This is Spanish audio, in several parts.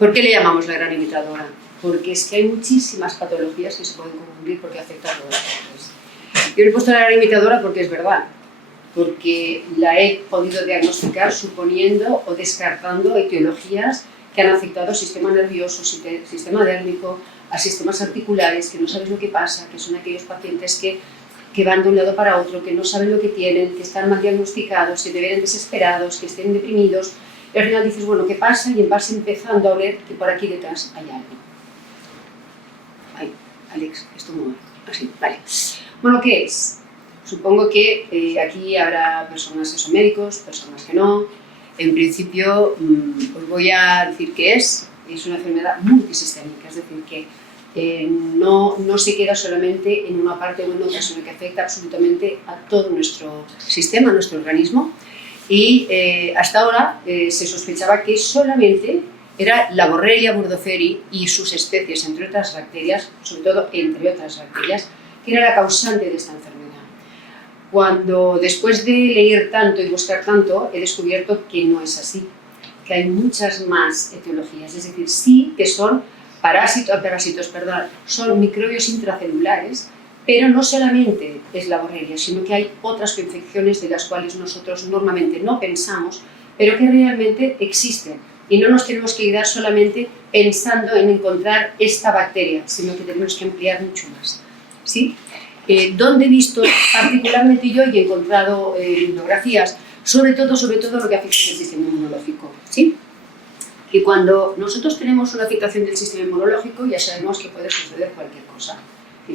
¿Por qué le llamamos la gran imitadora? Porque es que hay muchísimas patologías que se pueden confundir porque afectan a todos los. Yo le he puesto la gran imitadora porque es verdad, porque la he podido diagnosticar suponiendo o descartando etiologías que han afectado al sistema nervioso, sistema dérmico, a sistemas articulares, que no sabes lo que pasa, que son aquellos pacientes que van de un lado para otro, que no saben lo que tienen, que están mal diagnosticados, que te ven desesperados, que estén deprimidos, y al final dices, bueno, ¿qué pasa? Y vas empezando a ver que por aquí detrás hay algo. Ay, Alex, esto no va así, vale. Bueno, ¿qué es? Supongo que aquí habrá personas que son médicos, personas que no. En principio, os voy a decir qué es una enfermedad multisistémica, es decir, que no se queda solamente en una parte o en otra, sino que afecta absolutamente a todo nuestro sistema, a nuestro organismo. Y hasta ahora se sospechaba que solamente era la Borrelia burgdorferi y sus especies, entre otras bacterias, sobre todo entre otras bacterias, que era la causante de esta enfermedad. Cuando después de leer tanto y buscar tanto, he descubierto que no es así, que hay muchas más etiologías, es decir, sí que son son microbios intracelulares, pero no solamente es la Borrelia, sino que hay otras infecciones de las cuales nosotros normalmente no pensamos, pero que realmente existen. Y no nos tenemos que quedar solamente pensando en encontrar esta bacteria, sino que tenemos que ampliar mucho más. ¿Sí? Donde he visto particularmente yo y he encontrado bibliografías, sobre todo lo que afecta al sistema inmunológico. ¿Sí? Y cuando nosotros tenemos una afectación del sistema inmunológico, ya sabemos que puede suceder cualquier cosa.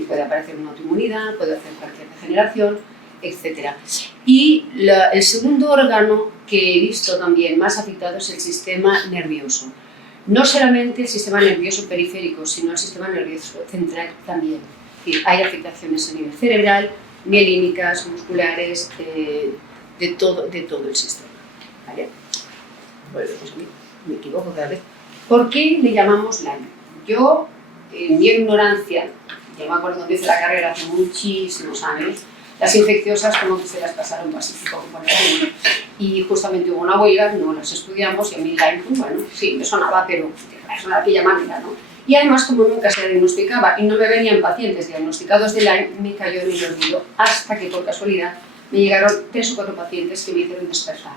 Puede aparecer una autoinmunidad, puede hacer cualquier degeneración, etc. Y el segundo órgano que he visto también más afectado es el sistema nervioso. No solamente el sistema nervioso periférico, sino el sistema nervioso central también. Hay afectaciones a nivel cerebral, mielínicas, musculares, de todo el sistema. ¿Vale? Bueno, pues me equivoco cada vez. ¿Por qué le llamamos Lyme? Yo, en mi ignorancia, yo me acuerdo cuando hice la carrera hace muchísimos años, las infecciosas como que se las pasaron pacífico por el mundo. Y justamente hubo una huelga, no las estudiamos, y a mí Lyme, bueno, sí, me sonaba, pero sonaba de aquella manera, ¿no? Y además, como nunca se diagnosticaba y no me venían pacientes diagnosticados de Lyme, me cayó en el olvido, hasta que por casualidad me llegaron 3 o 4 pacientes que me hicieron despertar.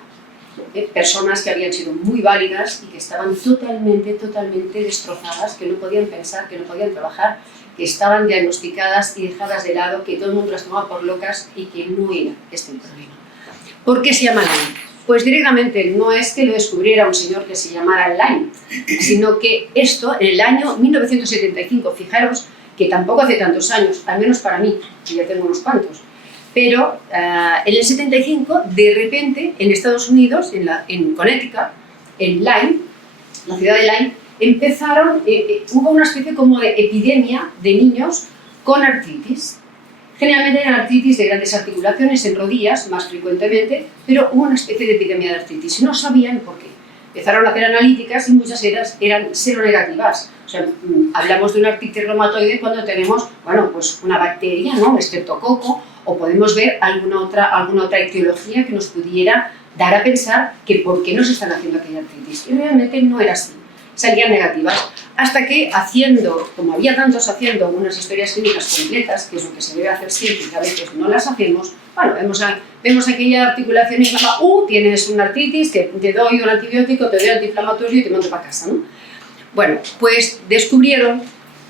Personas que habían sido muy válidas y que estaban totalmente destrozadas, que no podían pensar, que no podían trabajar, que estaban diagnosticadas y dejadas de lado, que todo el mundo las tomaba por locas y que no era este el problema. ¿Por qué se llama Lyme? Pues directamente no es que lo descubriera un señor que se llamara Lyme, sino que esto en el año 1975, fijaros que tampoco hace tantos años, al menos para mí, que ya tengo unos cuantos, pero en el 75, de repente, en Estados Unidos, en Connecticut, en Lyme, la ciudad de Lyme, hubo una especie como de epidemia de niños con artritis. Generalmente eran artritis de grandes articulaciones, en rodillas, más frecuentemente, pero hubo una especie de epidemia de artritis. No sabían por qué. Empezaron a hacer analíticas y muchas eran seronegativas. O sea, hablamos de una artritis reumatoide cuando tenemos, bueno, pues una bacteria, ¿no? Un estreptococo, o podemos ver alguna otra etiología que nos pudiera dar a pensar que por qué nos están haciendo aquella artritis. Y realmente no era así. Salían negativas, hasta que como había tantos haciendo unas historias clínicas completas, que es lo que se debe hacer siempre y que a veces no las hacemos, bueno, vemos aquella articulación y tienes una artritis, te doy un antibiótico, te doy antiinflamatorio y te mando para casa, ¿no? Bueno, pues descubrieron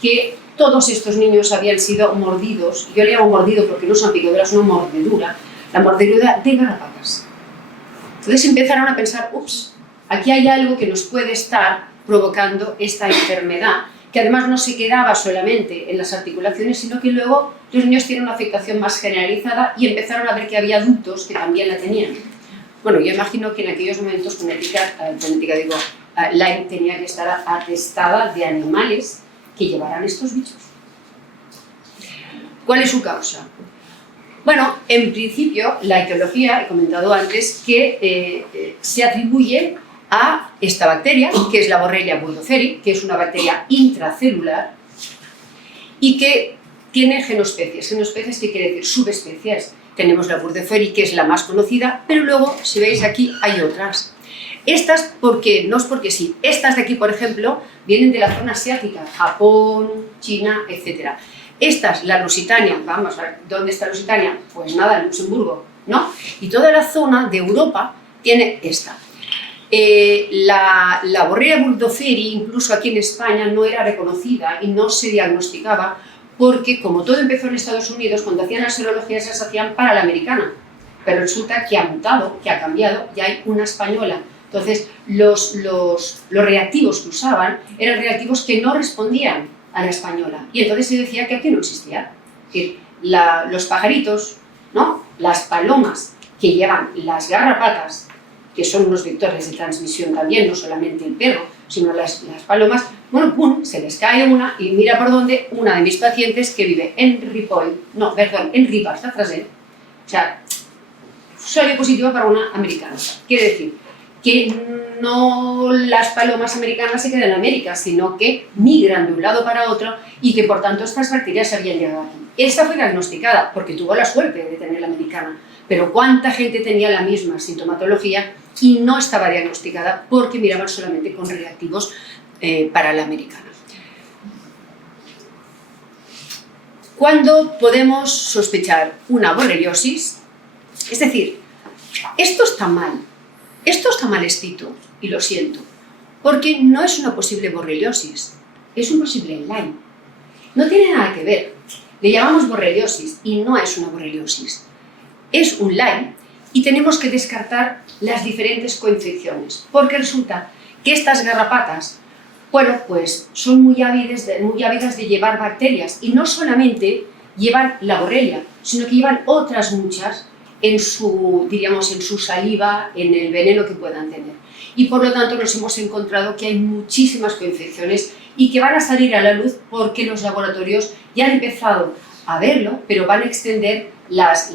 que todos estos niños habían sido mordidos, yo le llamo mordido porque no son picaduras, es una mordedura, la mordedura de garrapatas. Entonces empezaron a pensar, aquí hay algo que nos puede estar provocando esta enfermedad, que además no se quedaba solamente en las articulaciones, sino que luego los niños tienen una afectación más generalizada y empezaron a ver que había adultos que también la tenían. Bueno, yo imagino que en aquellos momentos Lyme tenía que estar atestada de animales que llevaran estos bichos. ¿Cuál es su causa? Bueno, en principio, la etiología, he comentado antes, que se atribuye a esta bacteria, que es la Borrelia burgdorferi, que es una bacteria intracelular y que tiene genospecies. Genospecies, ¿qué quiere decir? Subespecies. Tenemos la burgdorferi, que es la más conocida, pero luego, si veis aquí, hay otras. Estas, no es porque sí. Estas de aquí, por ejemplo, vienen de la zona asiática, Japón, China, etc. Estas, la Lusitania, vamos a ver, ¿dónde está Lusitania? Pues nada, en Luxemburgo, ¿no? Y toda la zona de Europa tiene esta. La borrelia burgdorferi, incluso aquí en España, no era reconocida y no se diagnosticaba porque, como todo empezó en Estados Unidos, cuando hacían las serologías las hacían para la americana, pero resulta que ha mutado, que ha cambiado, y hay una española. Entonces, los reactivos que usaban eran reactivos que no respondían a la española, y entonces se decía que aquí no existía. Es decir, los pajaritos, ¿no? Las palomas que llevan las garrapatas, que son unos vectores de transmisión también, no solamente el perro, sino las palomas, bueno, pum, se les cae una, y mira por dónde una de mis pacientes que vive en en Rivas, atrás de él. O sea, salió positivo para una americana. Quiere decir que no las palomas americanas se quedan en América, sino que migran de un lado para otro y que por tanto estas bacterias habían llegado aquí. Esta fue diagnosticada porque tuvo la suerte de tener la americana, pero ¿cuánta gente tenía la misma sintomatología y no estaba diagnosticada porque miraban solamente con reactivos para la americana? ¿Cuándo podemos sospechar una borreliosis? Es decir, esto está mal escrito, y lo siento, porque no es una posible borreliosis, es un posible Lyme. No tiene nada que ver, le llamamos borreliosis y no es una borreliosis, es un Lyme y tenemos que descartar las diferentes coinfecciones, porque resulta que estas garrapatas, bueno, pues son muy ávidas de llevar bacterias y no solamente llevan la borrelia, sino que llevan otras muchas en su saliva, en el veneno que puedan tener. Y por lo tanto nos hemos encontrado que hay muchísimas coinfecciones y que van a salir a la luz porque los laboratorios ya han empezado a verlo, pero van a extender las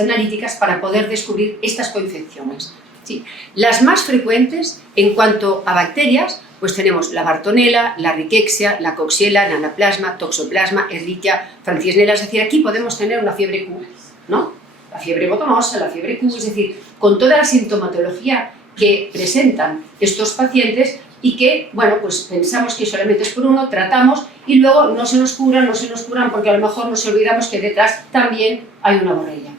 analíticas para poder descubrir estas coinfecciones. ¿Sí? Las más frecuentes en cuanto a bacterias, pues tenemos la Bartonella, la Rickettsia, la Coxiella, la Anaplasma, Toxoplasma, Ehrlichia, Francisella. Es decir, aquí podemos tener una fiebre Q, ¿no? La fiebre botonosa, la fiebre Q, es decir, con toda la sintomatología que presentan estos pacientes y que, bueno, pues pensamos que solamente es por uno, tratamos y luego no se nos curan porque a lo mejor nos olvidamos que detrás también hay una borrelia.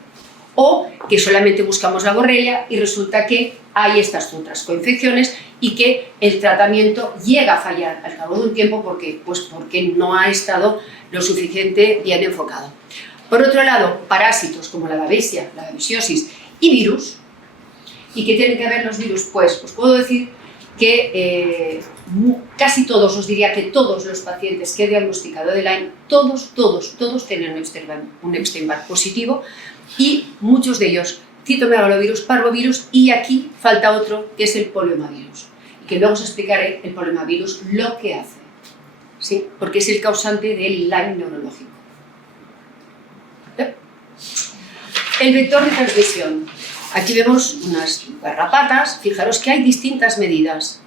O que solamente buscamos la borrelia y resulta que hay estas otras coinfecciones y que el tratamiento llega a fallar al cabo de un tiempo porque no ha estado lo suficiente bien enfocado. Por otro lado, parásitos como la babesia, la babesiosis y virus. ¿Y qué tienen que ver los virus? Pues os puedo decir que casi todos, os diría que todos los pacientes que he diagnosticado de Lyme, todos tienen un Epstein-Barr positivo y muchos de ellos citomegalovirus, parvovirus y aquí falta otro que es el poliomavirus. Y que luego os explicaré el poliomavirus lo que hace, ¿sí? Porque es el causante del Lyme neurológico. El vector de transmisión. Aquí vemos unas garrapatas, fijaros que hay distintas medidas.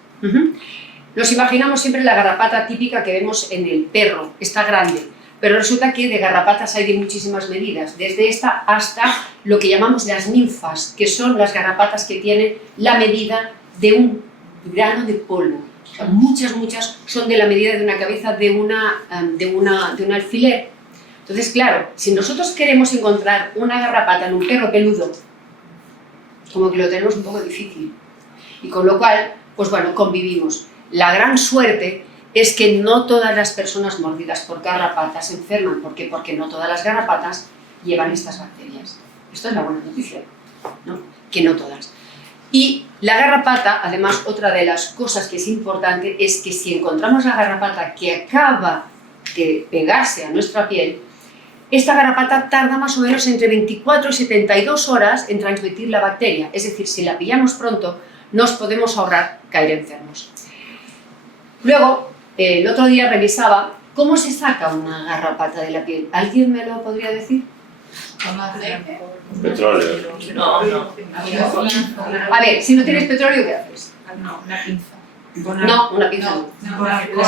Nos imaginamos siempre la garrapata típica que vemos en el perro, está grande, pero resulta que de garrapatas hay de muchísimas medidas, desde esta hasta lo que llamamos las ninfas, que son las garrapatas que tienen la medida de un grano de polvo. O sea, muchas son de la medida de una cabeza de un alfiler. Entonces, claro, si nosotros queremos encontrar una garrapata en un perro peludo, como que lo tenemos un poco difícil. Y con lo cual, pues bueno, convivimos. La gran suerte es que no todas las personas mordidas por garrapatas se enferman. ¿Por qué? Porque no todas las garrapatas llevan estas bacterias. Esto es la buena noticia, ¿no? Que no todas. Y la garrapata, además, otra de las cosas que es importante es que si encontramos la garrapata que acaba de pegarse a nuestra piel, esta garrapata tarda más o menos entre 24 y 72 horas en transmitir la bacteria. Es decir, si la pillamos pronto, nos podemos ahorrar caer enfermos. Luego, el otro día revisaba cómo se saca una garrapata de la piel. ¿Alguien me lo podría decir? ¿Con aceite? Petróleo. No. A ver, si no tienes petróleo, ¿qué haces? No, una pinza. No, una pinza no. No.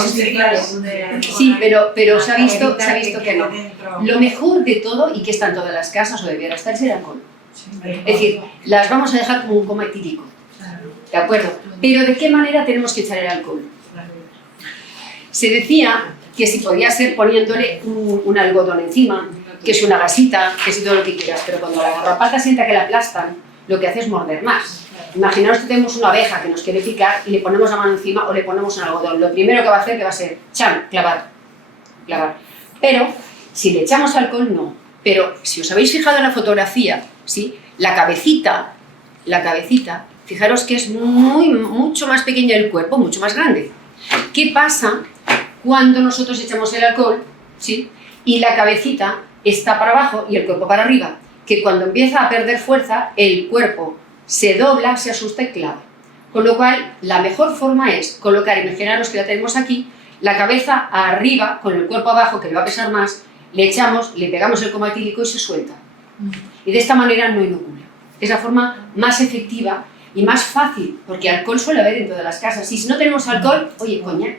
Sí, pero se ha visto que no. Lo mejor de todo, y que está en todas las casas o debiera estar, es el alcohol. Es decir, las vamos a dejar como un coma etílico. ¿de acuerdo? Pero ¿de qué manera tenemos que echar el alcohol? Se decía que si podía ser poniéndole un algodón encima, que es una gasita, que es todo lo que quieras, pero cuando la garrapata sienta que la aplastan, lo que hace es morder más. Imaginaos que tenemos una abeja que nos quiere picar y le ponemos la mano encima o le ponemos un algodón. Lo primero que va a hacer va a ser, ¡chan!, clavar. Pero si le echamos alcohol, no. Pero si os habéis fijado en la fotografía, ¿sí?, la cabecita, fijaros que es mucho más pequeña el cuerpo, mucho más grande. ¿Qué pasa cuando nosotros echamos el alcohol, ¿sí?, y la cabecita está para abajo y el cuerpo para arriba? Que cuando empieza a perder fuerza, el cuerpo se dobla, se asusta y clava. Con lo cual, la mejor forma es colocar, imaginaros que la tenemos aquí, la cabeza arriba, con el cuerpo abajo, que le va a pesar más, le echamos, le pegamos el coma etílico y se suelta. Y de esta manera no inocula. Es la forma más efectiva y más fácil, porque alcohol suele haber en todas las casas. Y si no tenemos alcohol, oye, coñac.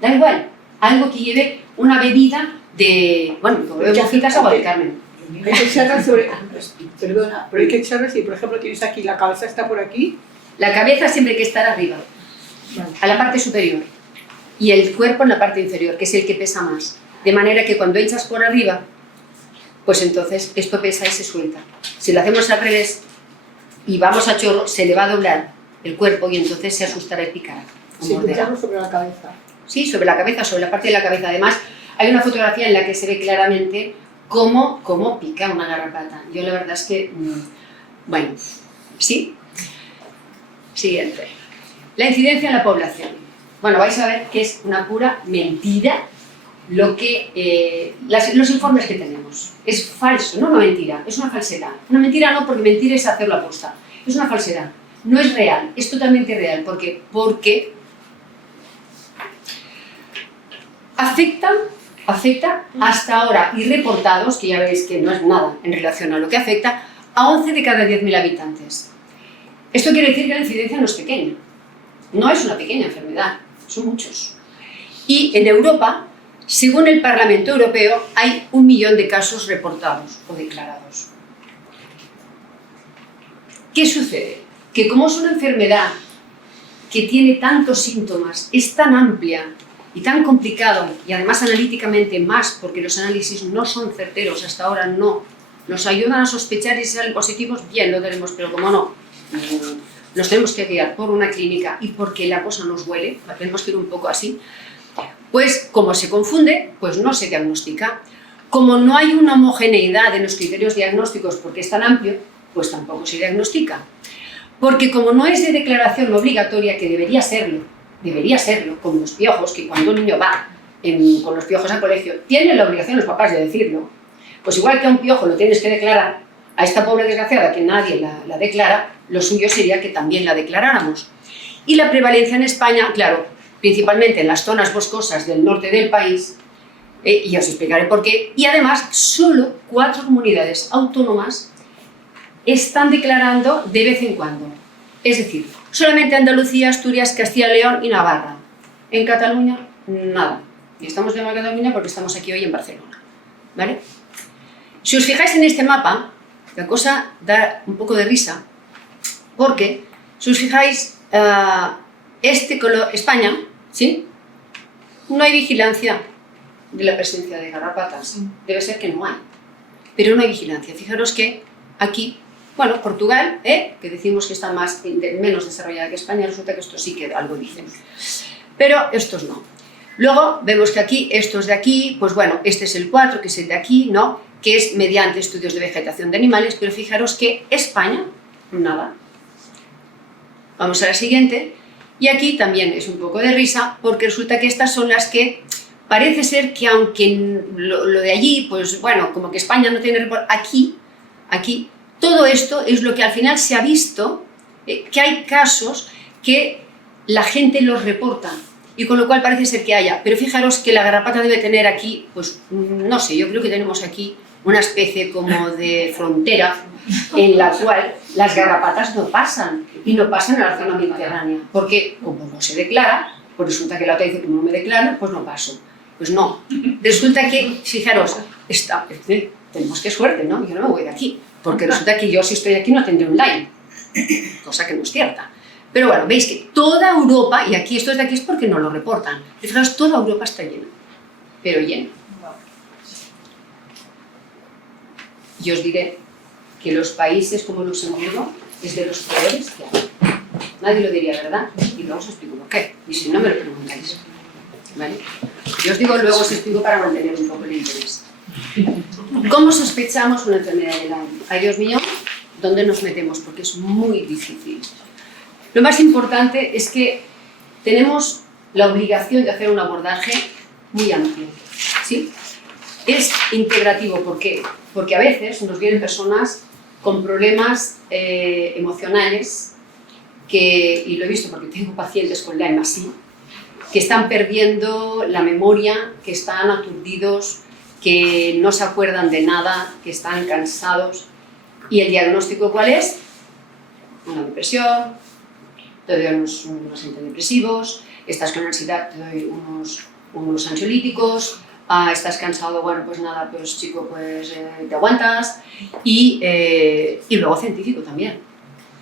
Da igual, algo que lleve una bebida de... Bueno, como bebo mojitas, agua de Carmen. Hay que echarla sobre... Perdona, pero hay que echarla si, por ejemplo, tienes aquí, la cabeza está por aquí. La cabeza siempre hay que estar arriba, a la parte superior, y el cuerpo en la parte inferior, que es el que pesa más. De manera que cuando echas por arriba, pues entonces esto pesa y se suelta. Si lo hacemos al revés y vamos a chorro, se le va a doblar el cuerpo y entonces se asustará y picará. Sí, echarlo sobre la cabeza. Sí, sobre la cabeza, sobre la parte de la cabeza. Además, hay una fotografía en la que se ve claramente cómo pica una garrapata. Yo la verdad es que... bueno, ¿sí? Siguiente. La incidencia en la población. Bueno, vais a ver que es una pura mentira lo que, los informes que tenemos. Es falso, no una mentira, es una falsedad. Una mentira no, porque mentir es hacerlo aposta. Es una falsedad. No es real, es totalmente real. Porque afecta hasta ahora, y reportados, que ya veis que no es nada en relación a lo que afecta, a 11 de cada 10.000 habitantes. Esto quiere decir que la incidencia no es pequeña. No es una pequeña enfermedad, son muchos. Y en Europa, según el Parlamento Europeo, hay 1 millón de casos reportados o declarados. ¿Qué sucede? Que como es una enfermedad que tiene tantos síntomas, es tan amplia y tan complicado, y además analíticamente más, porque los análisis no son certeros, hasta ahora no, nos ayudan a sospechar y si salen positivos, bien, lo tenemos, pero como no, nos tenemos que guiar por una clínica y porque la cosa nos huele, tenemos que ir un poco así, pues como se confunde, pues no se diagnostica. Como no hay una homogeneidad en los criterios diagnósticos porque es tan amplio, pues tampoco se diagnostica. Porque como no es de declaración obligatoria, que debería serlo, como los piojos, que cuando un niño va con los piojos al colegio, tienen la obligación los papás de decirlo, pues igual que a un piojo lo tienes que declarar, a esta pobre desgraciada que nadie la declara, lo suyo sería que también la declaráramos. Y la prevalencia en España, claro, principalmente en las zonas boscosas del norte del país, y os explicaré por qué, y además solo 4 comunidades autónomas están declarando de vez en cuando. Es decir, solamente Andalucía, Asturias, Castilla y León y Navarra. En Cataluña, nada. Y estamos llamando a Cataluña porque estamos aquí hoy en Barcelona. ¿Vale? Si os fijáis en este mapa, la cosa da un poco de risa, porque, si os fijáis, este color, España, ¿sí? No hay vigilancia de la presencia de garrapatas. Debe ser que no hay. Pero no hay vigilancia. Fijaros que aquí, bueno, Portugal, que decimos que está menos desarrollada que España, resulta que estos sí que algo dicen. Pero estos no. Luego vemos que aquí, estos de aquí, pues bueno, este es el 4, que es el de aquí, ¿no? Que es mediante estudios de vegetación de animales, pero fijaros que España, nada. Vamos a la siguiente. Y aquí también es un poco de risa, porque resulta que estas son las que parece ser que aunque lo de allí, pues bueno, como que España no tiene... Aquí, todo esto es lo que al final se ha visto, que hay casos que la gente los reporta, y con lo cual parece ser que haya. Pero fijaros que la garrapata debe tener aquí, pues no sé, yo creo que tenemos aquí una especie como de frontera en la cual las garrapatas no pasan, y no pasan a la zona mediterránea, porque como no se declara, pues resulta que la otra dice que no me declara, pues no paso. Pues no, resulta que, fijaros, tenemos que suerte, ¿no? Yo no me voy de aquí, porque resulta que yo si estoy aquí no tendré un like, cosa que no es cierta. Pero bueno, veis que toda Europa, y aquí estos de aquí es porque no lo reportan, fijaos, toda Europa está llena, pero llena. Y os diré que los países como Luxemburgo es de los peores que hay. Nadie lo diría, ¿verdad? Y luego os explico por qué, y si no me lo preguntáis. ¿Vale? Yo os digo, luego os explico para mantener un poco el interés. ¿Cómo sospechamos una enfermedad de Lyme? Ay, Dios mío, ¿dónde nos metemos? Porque es muy difícil. Lo más importante es que tenemos la obligación de hacer un abordaje muy amplio, ¿sí? Es integrativo, ¿por qué? Porque a veces nos vienen personas con problemas emocionales, y lo he visto porque tengo pacientes con Lyme así, que están perdiendo la memoria, que están aturdidos, que no se acuerdan de nada, que están cansados. ¿Y el diagnóstico cuál es? Una depresión, te doy unos antidepresivos, estás con ansiedad, te doy unos ansiolíticos, estás cansado, bueno, pues nada, pues chico, pues te aguantas. Y luego científico también,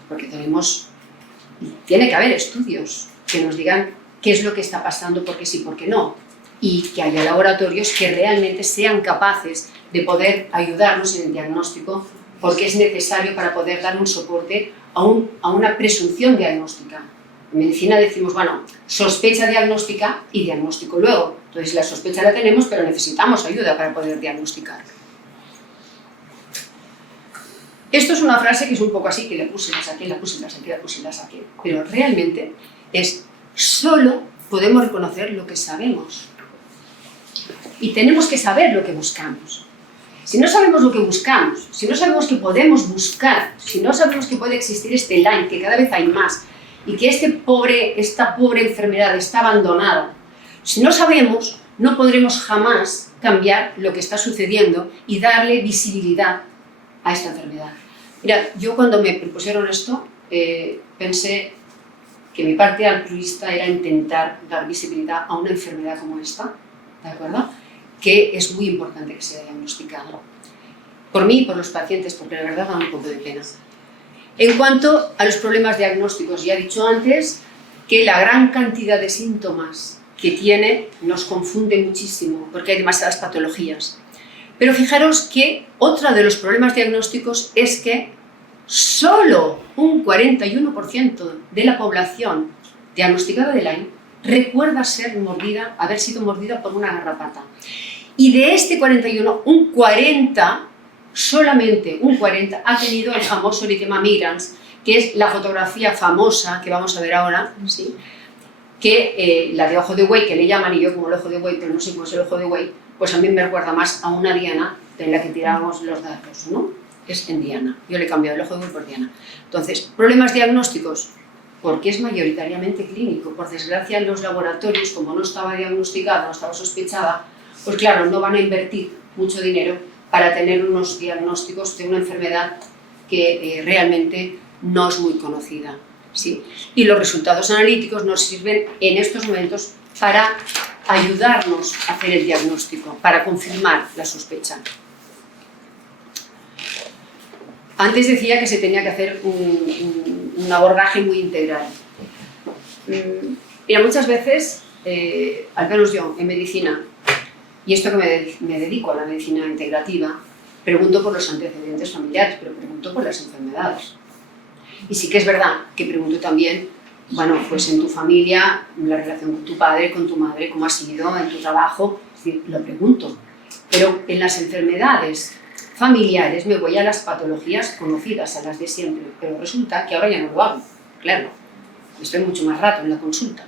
porque tiene que haber estudios que nos digan qué es lo que está pasando, por qué sí, por qué no. Y que haya laboratorios que realmente sean capaces de poder ayudarnos en el diagnóstico, porque es necesario para poder dar un soporte a una presunción diagnóstica. En medicina decimos, bueno, sospecha diagnóstica y diagnóstico luego. Entonces la sospecha la tenemos, pero necesitamos ayuda para poder diagnosticar. Esto es una frase que es un poco así, que le puse las aquí, la puse las aquí, la puse las aquí. Pero realmente es, solo podemos reconocer lo que sabemos. Y tenemos que saber lo que buscamos. Si no sabemos lo que buscamos, si no sabemos que podemos buscar, si no sabemos que puede existir este Lyme, que cada vez hay más, y que esta pobre enfermedad está abandonada, si no sabemos, no podremos jamás cambiar lo que está sucediendo y darle visibilidad a esta enfermedad. Mira, yo cuando me propusieron esto, pensé que mi parte altruista era intentar dar visibilidad a una enfermedad como esta, ¿de acuerdo? Que es muy importante que sea diagnosticada. Por mí y por los pacientes, porque la verdad da un poco de pena. En cuanto a los problemas diagnósticos, ya he dicho antes que la gran cantidad de síntomas que tiene nos confunde muchísimo, porque hay demasiadas patologías. Pero fijaros que otro de los problemas diagnósticos es que solo un 41% de la población diagnosticada de Lyme recuerda haber sido mordida por una garrapata. Y de este 41, un 40, solamente un 40, ha tenido el famoso eritema migrans, que es la fotografía famosa que vamos a ver ahora, ¿sí? Que la de ojo de buey, que le llaman, y yo como el ojo de buey, pero no sé cómo es el ojo de buey, pues a mí me recuerda más a una diana de la que tirábamos los datos, ¿no? Es en diana. Yo le he cambiado el ojo de buey por diana. Entonces, problemas diagnósticos, porque es mayoritariamente clínico. Por desgracia, en los laboratorios, como no estaba diagnosticada, no estaba sospechada, pues claro, no van a invertir mucho dinero para tener unos diagnósticos de una enfermedad que realmente no es muy conocida, ¿sí? Y los resultados analíticos nos sirven en estos momentos para ayudarnos a hacer el diagnóstico, para confirmar la sospecha. Antes decía que se tenía que hacer un abordaje muy integral. Mira, muchas veces, al menos yo, en medicina, y esto que me dedico a la medicina integrativa, pregunto por los antecedentes familiares, pero pregunto por las enfermedades. Y sí que es verdad que pregunto también, bueno, pues en tu familia, la relación con tu padre, con tu madre, cómo ha sido, en tu trabajo, es decir, lo pregunto. Pero en las enfermedades familiares me voy a las patologías conocidas, a las de siempre, pero resulta que ahora ya no lo hago, claro, estoy mucho más rato en la consulta,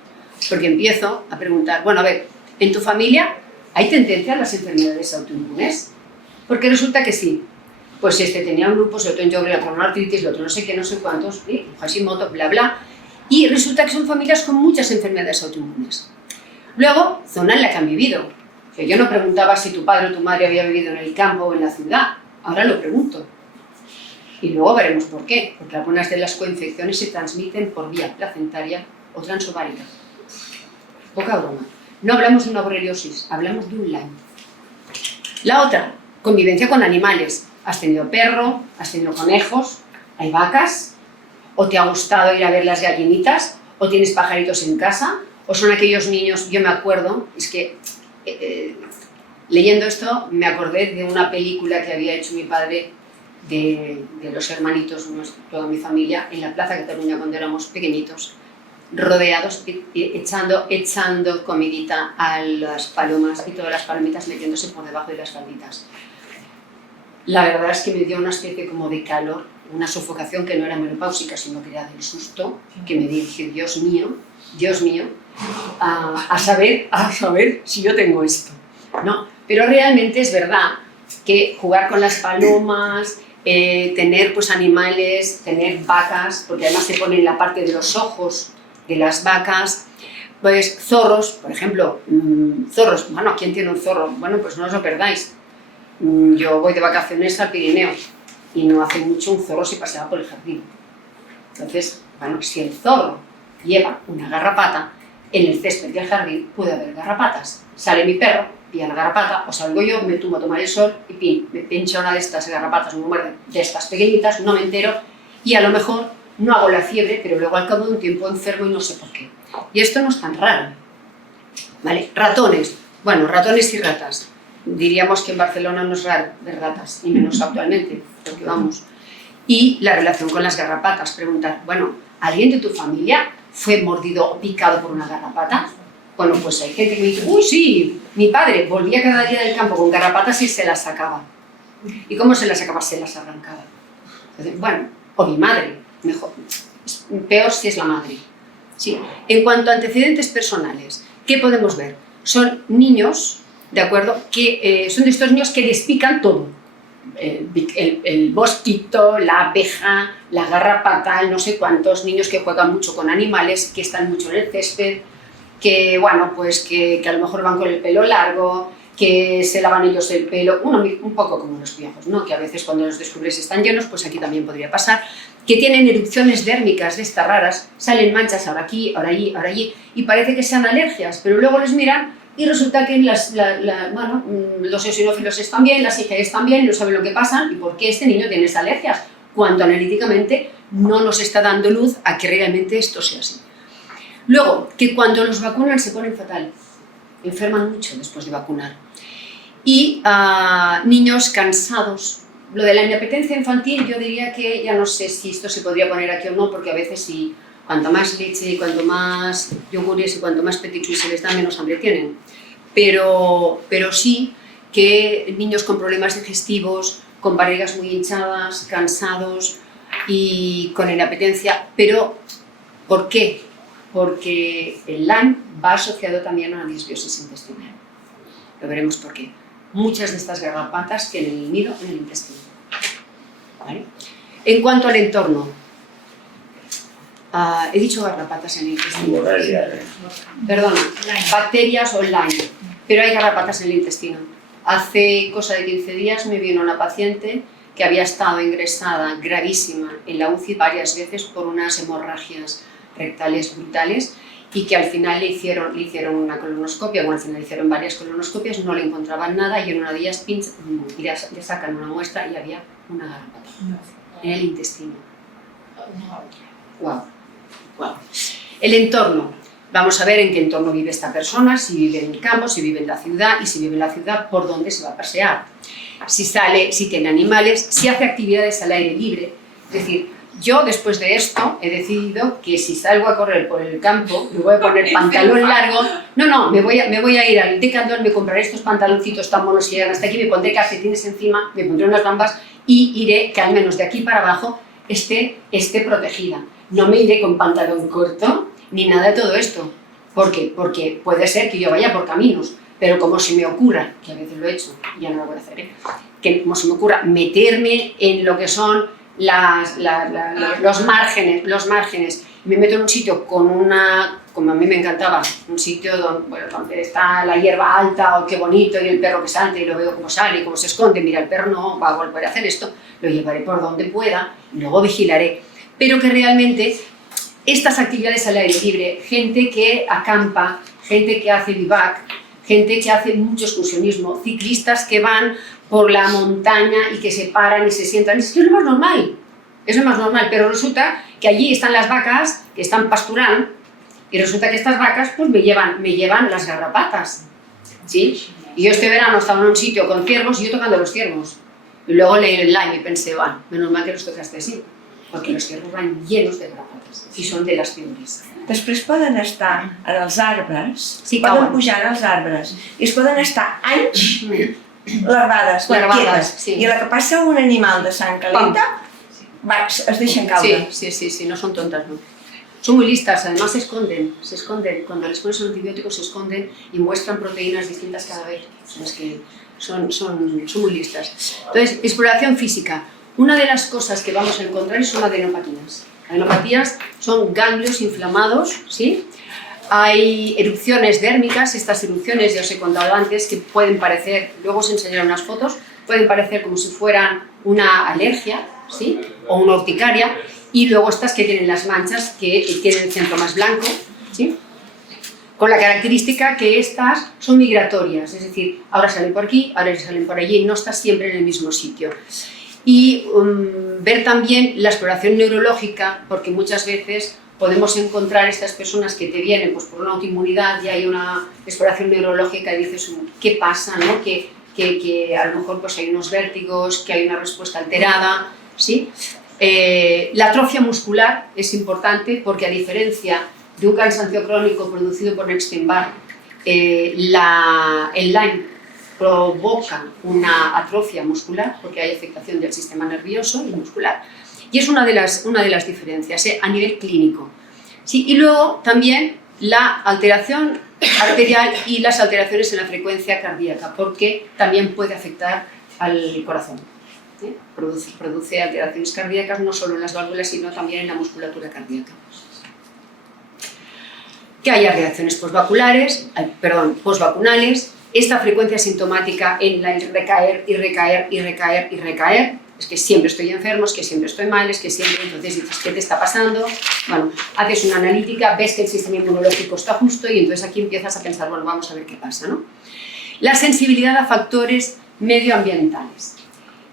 porque empiezo a preguntar, bueno, a ver, ¿en tu familia hay tendencia a las enfermedades autoinmunes? Porque resulta que sí, pues este tenía un lupus, el otro en Sjogren, el otro en artritis, el otro no sé qué, no sé cuántos, Hashimoto, bla, bla, y resulta que son familias con muchas enfermedades autoinmunes. Luego, zona en la que han vivido. Que yo no preguntaba si tu padre o tu madre había vivido en el campo o en la ciudad, ahora lo pregunto. Y luego veremos por qué, porque algunas de las coinfecciones se transmiten por vía placentaria o transovárica. Poca broma. No hablamos de una borreliosis, hablamos de un Lyme. La otra, convivencia con animales. Has tenido perro, has tenido conejos, hay vacas, ¿O te ha gustado ir a ver las gallinitas? ¿O tienes pajaritos en casa? ¿O son aquellos niños? Yo me acuerdo, es que leyendo esto me acordé de una película que había hecho mi padre de los hermanitos, toda mi familia, en la Plaza Cataluña cuando éramos pequeñitos, rodeados, echando comidita a las palomas y todas las palomitas metiéndose por debajo de las falditas. La verdad es que me dio una especie como de calor, una sofocación que no era menopáusica, sino que era del susto, que me dije, Dios mío, a saber si yo tengo esto, ¿no? Pero realmente es verdad que jugar con las palomas, tener pues animales, tener vacas, porque además te ponen la parte de los ojos de las vacas, pues zorros, por ejemplo, zorros, bueno, ¿quién tiene un zorro? Bueno, pues no os lo perdáis. Yo voy de vacaciones al Pirineo y no hace mucho un zorro se paseaba por el jardín. Entonces, bueno, si el zorro lleva una garrapata, en el césped del jardín puede haber garrapatas. Sale mi perro, pilla la garrapata, o salgo yo, me tumbo a tomar el sol y pin, me pincha una de estas garrapatas, me muerde de estas pequeñitas, no me entero y a lo mejor no hago la fiebre, pero luego al cabo de un tiempo enfermo y no sé por qué. Y esto no es tan raro, ¿vale? Ratones, bueno, ratones y ratas. Diríamos que en Barcelona no es raro ver ratas, y menos actualmente, porque vamos. Y la relación con las garrapatas, preguntar, bueno, ¿alguien de tu familia fue mordido o picado por una garrapata? Bueno, pues hay gente que me dice, uy, sí, mi padre volvía cada día del campo con garrapatas y se las sacaba. ¿Y cómo se las sacaba? Se las arrancaba. Entonces, bueno, o mi madre, mejor, peor si es la madre. Sí. En cuanto a antecedentes personales, ¿qué podemos ver? Son niños, ¿de acuerdo?, que son de estos niños que despican todo. El mosquito, la abeja, la garrapata, no sé cuántos niños que juegan mucho con animales, que están mucho en el césped, que, bueno, pues que a lo mejor van con el pelo largo, que se lavan ellos el pelo, un poco como los piojos, ¿no? Que a veces cuando los descubres están llenos, pues aquí también podría pasar, que tienen erupciones dérmicas de estas raras, salen manchas ahora aquí, ahora allí, ahora allí, y parece que sean alergias, pero luego les miran y resulta que los eosinófilos están bien, las IgE están bien, no saben lo que pasa y por qué este niño tiene esas alergias, cuando analíticamente no nos está dando luz a que realmente esto sea así. Luego, que cuando los vacunan se ponen fatal, enferman mucho después de vacunar. Y niños cansados. Lo de la inapetencia infantil yo diría que ya no sé si esto se podría poner aquí o no, porque a veces sí, cuanto más leche, cuanto más yogures y cuanto más petit suisse se les da, menos hambre tienen. Pero sí que niños con problemas digestivos, con barrigas muy hinchadas, cansados y con inapetencia. Pero, ¿por qué? Porque el Lyme va asociado también a una disbiosis intestinal. Lo veremos por qué. Muchas de estas garrapatas tienen el nido en el intestino. ¿Vale? En cuanto al entorno, he dicho garrapatas en el intestino. Perdona, bacterias o Lyme, pero hay garrapatas en el intestino. Hace cosa de 15 días me vino una paciente que había estado ingresada gravísima en la UCI varias veces por unas hemorragias rectales brutales y que al final le hicieron una colonoscopia, bueno, al final le hicieron varias colonoscopias, no le encontraban nada y en una de ellas le sacan una muestra y había una garrapata en el intestino. Wow. Wow. El entorno. Vamos a ver en qué entorno vive esta persona, si vive en el campo, si vive en la ciudad y si vive en la ciudad, por dónde se va a pasear. Si sale, si tiene animales, si hace actividades al aire libre. Es decir, yo después de esto he decidido que si salgo a correr por el campo me voy a poner pantalón largo. No, me voy a ir al Decathlon, me compraré estos pantaloncitos tan monos que llegan hasta aquí, me pondré calcetines encima, me pondré unas gambas y iré que al menos de aquí para abajo esté protegida. No me iré con pantalón corto ni nada de todo esto. ¿Por qué? Porque puede ser que yo vaya por caminos, pero como se me ocurra, que a veces lo he hecho, ya no lo voy a hacer, que como se me ocurra meterme en lo que son los márgenes, me meto en un sitio con como a mí me encantaba, un sitio donde está la hierba alta, o qué bonito, y el perro que salta y lo veo cómo sale y cómo se esconde, mira, el perro no va a volver a hacer esto, lo llevaré por donde pueda y luego vigilaré. Pero que realmente estas actividades al aire libre, gente que acampa, gente que hace bivac, gente que hace mucho excursionismo, ciclistas que van por la montaña y que se paran y se sientan, es lo más normal. Eso es más normal, pero resulta que allí están las vacas que están pasturando y resulta que estas vacas pues me llevan las garrapatas, ¿sí? Y yo este verano estaba en un sitio con ciervos y yo tocando los ciervos. Y luego leí el Lyme y pensé, menos mal que los tocaste así, porque los ciervos van llenos de garrapatas i són de les peores. Després poden estar en els arbres, Sí, poden cauen. pujar als arbres i es poden estar anys larvades, Larvades, quietes. sí. I a la que passa un animal de sang calenta, es deixen caure. Sí, no son tontas, no. Son muy listas, además se esconden. Cuando les pones un antibiótico se esconden y muestran proteínas distintas cada vez. Es que son muy listas. Entonces, exploración física. Una de las cosas que vamos a encontrar son adenopatías. Adenopatías son ganglios inflamados, ¿sí? Hay erupciones dérmicas, estas erupciones, ya os he contado antes, que pueden parecer, luego os enseñaré unas fotos, pueden parecer como si fueran una alergia, ¿sí? O una urticaria, y luego estas que tienen las manchas, que tienen el centro más blanco, ¿sí? Con la característica que estas son migratorias, es decir, ahora salen por aquí, ahora salen por allí, no estás siempre en el mismo sitio. Y ver también la exploración neurológica, porque muchas veces podemos encontrar estas personas que te vienen pues, por una autoinmunidad y hay una exploración neurológica y dices, ¿qué pasa? ¿No? Que a lo mejor pues, hay unos vértigos, que hay una respuesta alterada, ¿sí? La atrofia muscular es importante porque a diferencia de un cansancio crónico producido por Epstein-Barr, el Lyme provoca una atrofia muscular porque hay afectación del sistema nervioso y muscular. Y es una de las diferencias a nivel clínico. Sí, y luego también la alteración arterial y las alteraciones en la frecuencia cardíaca, porque también puede afectar al corazón. Produce alteraciones cardíacas no solo en las válvulas, sino también en la musculatura cardíaca. Que haya reacciones postvacunales, esta frecuencia sintomática en la recaer y recaer y recaer y recaer, es que siempre estoy enfermo, es que siempre estoy mal, es que siempre, entonces dices, ¿qué te está pasando? Bueno, haces una analítica, ves que el sistema inmunológico está justo y entonces aquí empiezas a pensar, bueno, vamos a ver qué pasa, ¿no? La sensibilidad a factores medioambientales.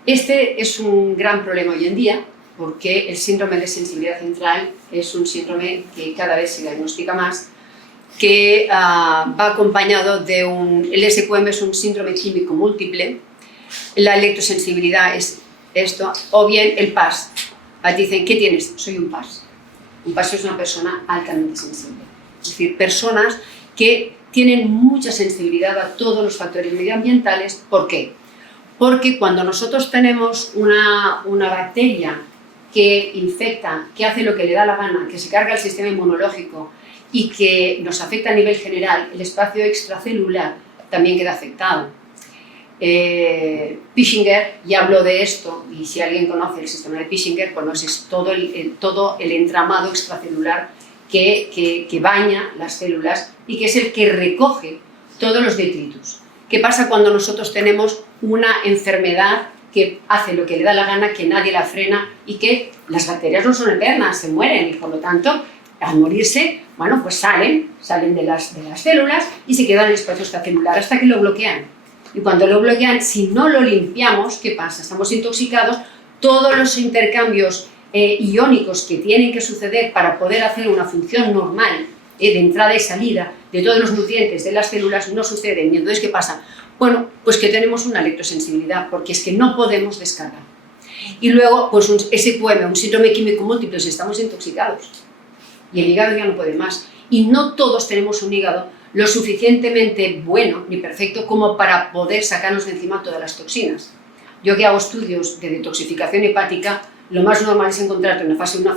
Este es un gran problema hoy en día porque el síndrome de sensibilidad central es un síndrome que cada vez se diagnostica más, que va acompañado de el SQM es un síndrome químico múltiple, la electrosensibilidad es esto, o bien el PAS. Te dicen, ¿qué tienes? Soy un PAS. Un PAS es una persona altamente sensible. Es decir, personas que tienen mucha sensibilidad a todos los factores medioambientales. ¿Por qué? Porque cuando nosotros tenemos una bacteria que infecta, que hace lo que le da la gana, que se carga el sistema inmunológico y que nos afecta a nivel general, el espacio extracelular también queda afectado. Pischinger ya habló de esto, y si alguien conoce el sistema de Pischinger, conoces todo el entramado extracelular que baña las células y que es el que recoge todos los detritus. ¿Qué pasa cuando nosotros tenemos una enfermedad que hace lo que le da la gana, que nadie la frena y que las bacterias no son eternas, se mueren y por lo tanto al morirse, bueno, pues salen de las células y se quedan en el espacio extracelular hasta que lo bloquean. Y cuando lo bloquean, si no lo limpiamos, ¿qué pasa? Estamos intoxicados, todos los intercambios iónicos que tienen que suceder para poder hacer una función normal de entrada y salida de todos los nutrientes de las células no suceden. Y entonces, ¿qué pasa? Bueno, pues que tenemos una electrosensibilidad, porque es que no podemos descargar. Y luego, pues un SQM, un síndrome químico múltiple, si estamos intoxicados. Y el hígado ya no puede más. Y no todos tenemos un hígado lo suficientemente bueno ni perfecto como para poder sacarnos de encima todas las toxinas. Yo que hago estudios de detoxificación hepática, lo más normal es encontrarte una fase 1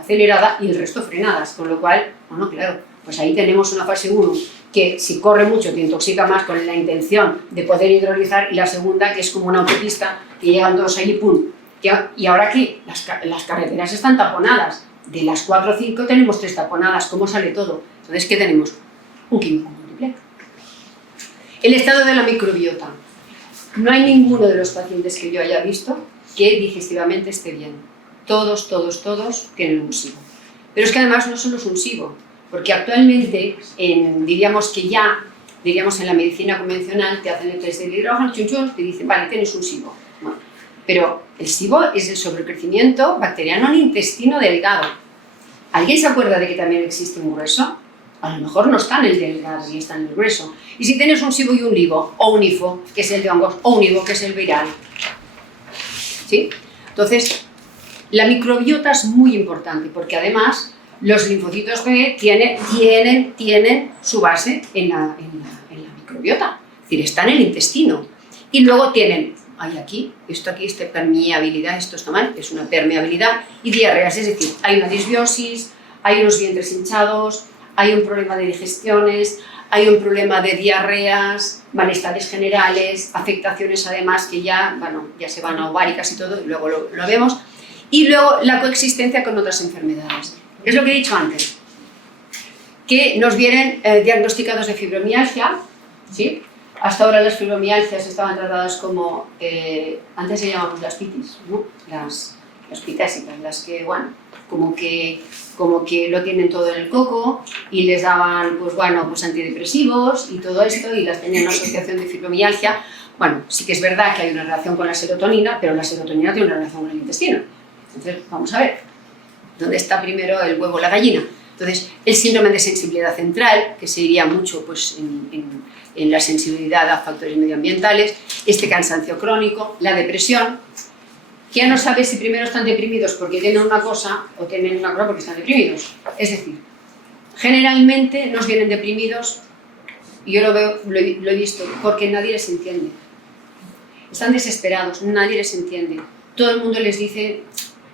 acelerada y el resto frenadas, con lo cual, bueno, claro, pues ahí tenemos una fase 1 que si corre mucho te intoxica más con la intención de poder hidrolizar y la segunda que es como una autopista que llegan todos ahí, ¡pum! Y ahora aquí las carreteras están taponadas, de las 4 o 5 tenemos 3 taponadas, ¿cómo sale todo? Entonces, ¿qué tenemos? Un químico múltiple. El estado de la microbiota. No hay ninguno de los pacientes que yo haya visto que digestivamente esté bien. Todos tienen un SIBO. Pero es que además no solo es un SIBO, porque actualmente, diríamos en la medicina convencional, te hacen el test del hidrógeno, chun, te dicen, vale, tienes un SIBO. Bueno, Pero el SIBO es el sobrecrecimiento bacteriano en intestino delgado. ¿Alguien se acuerda de que también existe un grueso? A lo mejor no está en el delgado y está en el grueso. Y si tienes un SIBO y un LIBO, o un IFO, que es el de hongos, o un IVO, que es el viral. ¿Sí? Entonces, la microbiota es muy importante porque además los linfocitos B tienen su base en la microbiota, es decir, está en el intestino. Y luego tienen, esto aquí, esta permeabilidad, esto está mal, es una permeabilidad, y diarreas, es decir, hay una disbiosis, hay unos vientres hinchados, hay un problema de digestiones, hay un problema de diarreas, malestares generales, afectaciones además que ya se van a ováricas y todo, y luego lo vemos. Y luego la coexistencia con otras enfermedades. Es lo que he dicho antes, que nos vienen diagnosticados de fibromialgia, ¿sí? Hasta ahora las fibromialgias estaban tratadas como, antes se llamaban las pitis, ¿no? Las pitésicas, las que, como que lo tienen todo en el coco y les daban, pues antidepresivos y todo esto y las tenían una asociación de fibromialgia. Bueno, sí que es verdad que hay una relación con la serotonina, pero la serotonina tiene una relación con el intestino. Entonces, vamos a ver, ¿dónde está primero el huevo o la gallina? Entonces, el síndrome de sensibilidad central, que se iría mucho pues, en la sensibilidad a factores medioambientales, este cansancio crónico, la depresión, que ya no sabes si primero están deprimidos porque tienen una cosa o tienen una cosa porque están deprimidos. Es decir, generalmente nos vienen deprimidos, y yo lo he visto, porque nadie les entiende. Están desesperados, nadie les entiende. Todo el mundo les dice